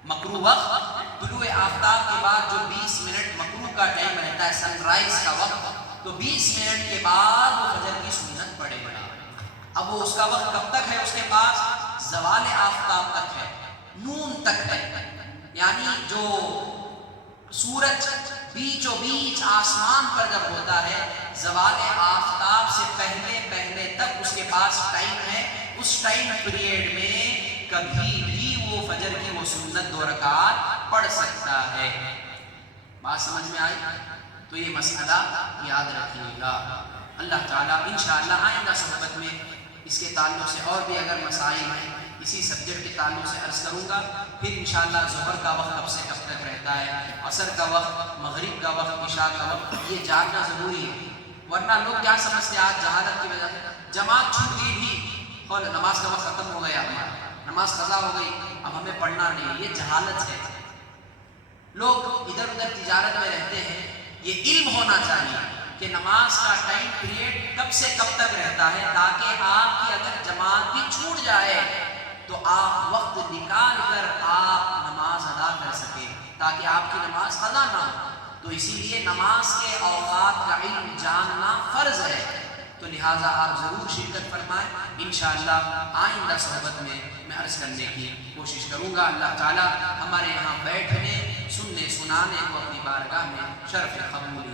مکروہ وقت طلوع آفتاب کے بعد جو 20 منٹ مکروہ کا ٹائم رہتا ہے، سن رائز کا وقت، تو 20 منٹ کے بعد وہ فجر کی سنت پڑھے گا۔ اب وہ اس کا وقت کب تک ہے اس کے پاس؟ زوال آفتاب تک ہے، نون تک ہے، یعنی جو سورج بیچو بیچ آسمان پر جب ہوتا ہے، زوال آفتاب سے پہلے پہلے تک اس کے پاس ٹائم ہے۔ اس ٹائم پیریڈ میں کبھی بھی وہ فجر کی وہ سنت 2 رکعت پڑھ سکتا ہے۔ بات سمجھ میں آئی؟ تو یہ مسئلہ یاد رکھیے گا۔ اللہ تعالیٰ انشاءاللہ آئندہ صحبت میں اس کے تعلق سے اور بھی اگر مسائل ہیں اسی سبجیکٹ کے تعلق سے عرض کروں گا۔ پھر انشاءاللہ ظہر کا وقت کب سے کب تک رہتا ہے، عصر کا وقت، مغرب کا وقت، عشاء کا وقت، یہ جاننا ضروری ہے۔ ورنہ لوگ کیا سمجھتے ہیں آج جہالت کی وجہ سے، جماعت چھوٹ گئی بھی اور نماز کا وقت ختم ہو گیا، ہمارا نماز قضا ہو گئی، اب ہمیں پڑھنا نہیں، یہ جہالت ہے۔ لوگ ادھر ادھر تجارت میں رہتے ہیں، یہ علم ہونا چاہیے کہ نماز کا ٹائم پیریڈ کب سے کب تک رہتا ہے، تاکہ آپ کی اگر جماعت بھی چھوٹ جائے تو آپ وقت نکال کر آپ نماز ادا کر سکیں، تاکہ آپ کی نماز قضا نہ ہو۔ تو اسی لیے نماز کے اوقات کا علم جاننا فرض ہے، تو لہٰذا آپ ضرور شرکت فرمائیں۔ انشاءاللہ آئندہ صحبت میں عرض کرنے کی کوشش کروں گا۔ اللہ تعالیٰ ہمارے یہاں بیٹھنے، سننے، سنانے کو اپنی بارگاہ میں شرف قبول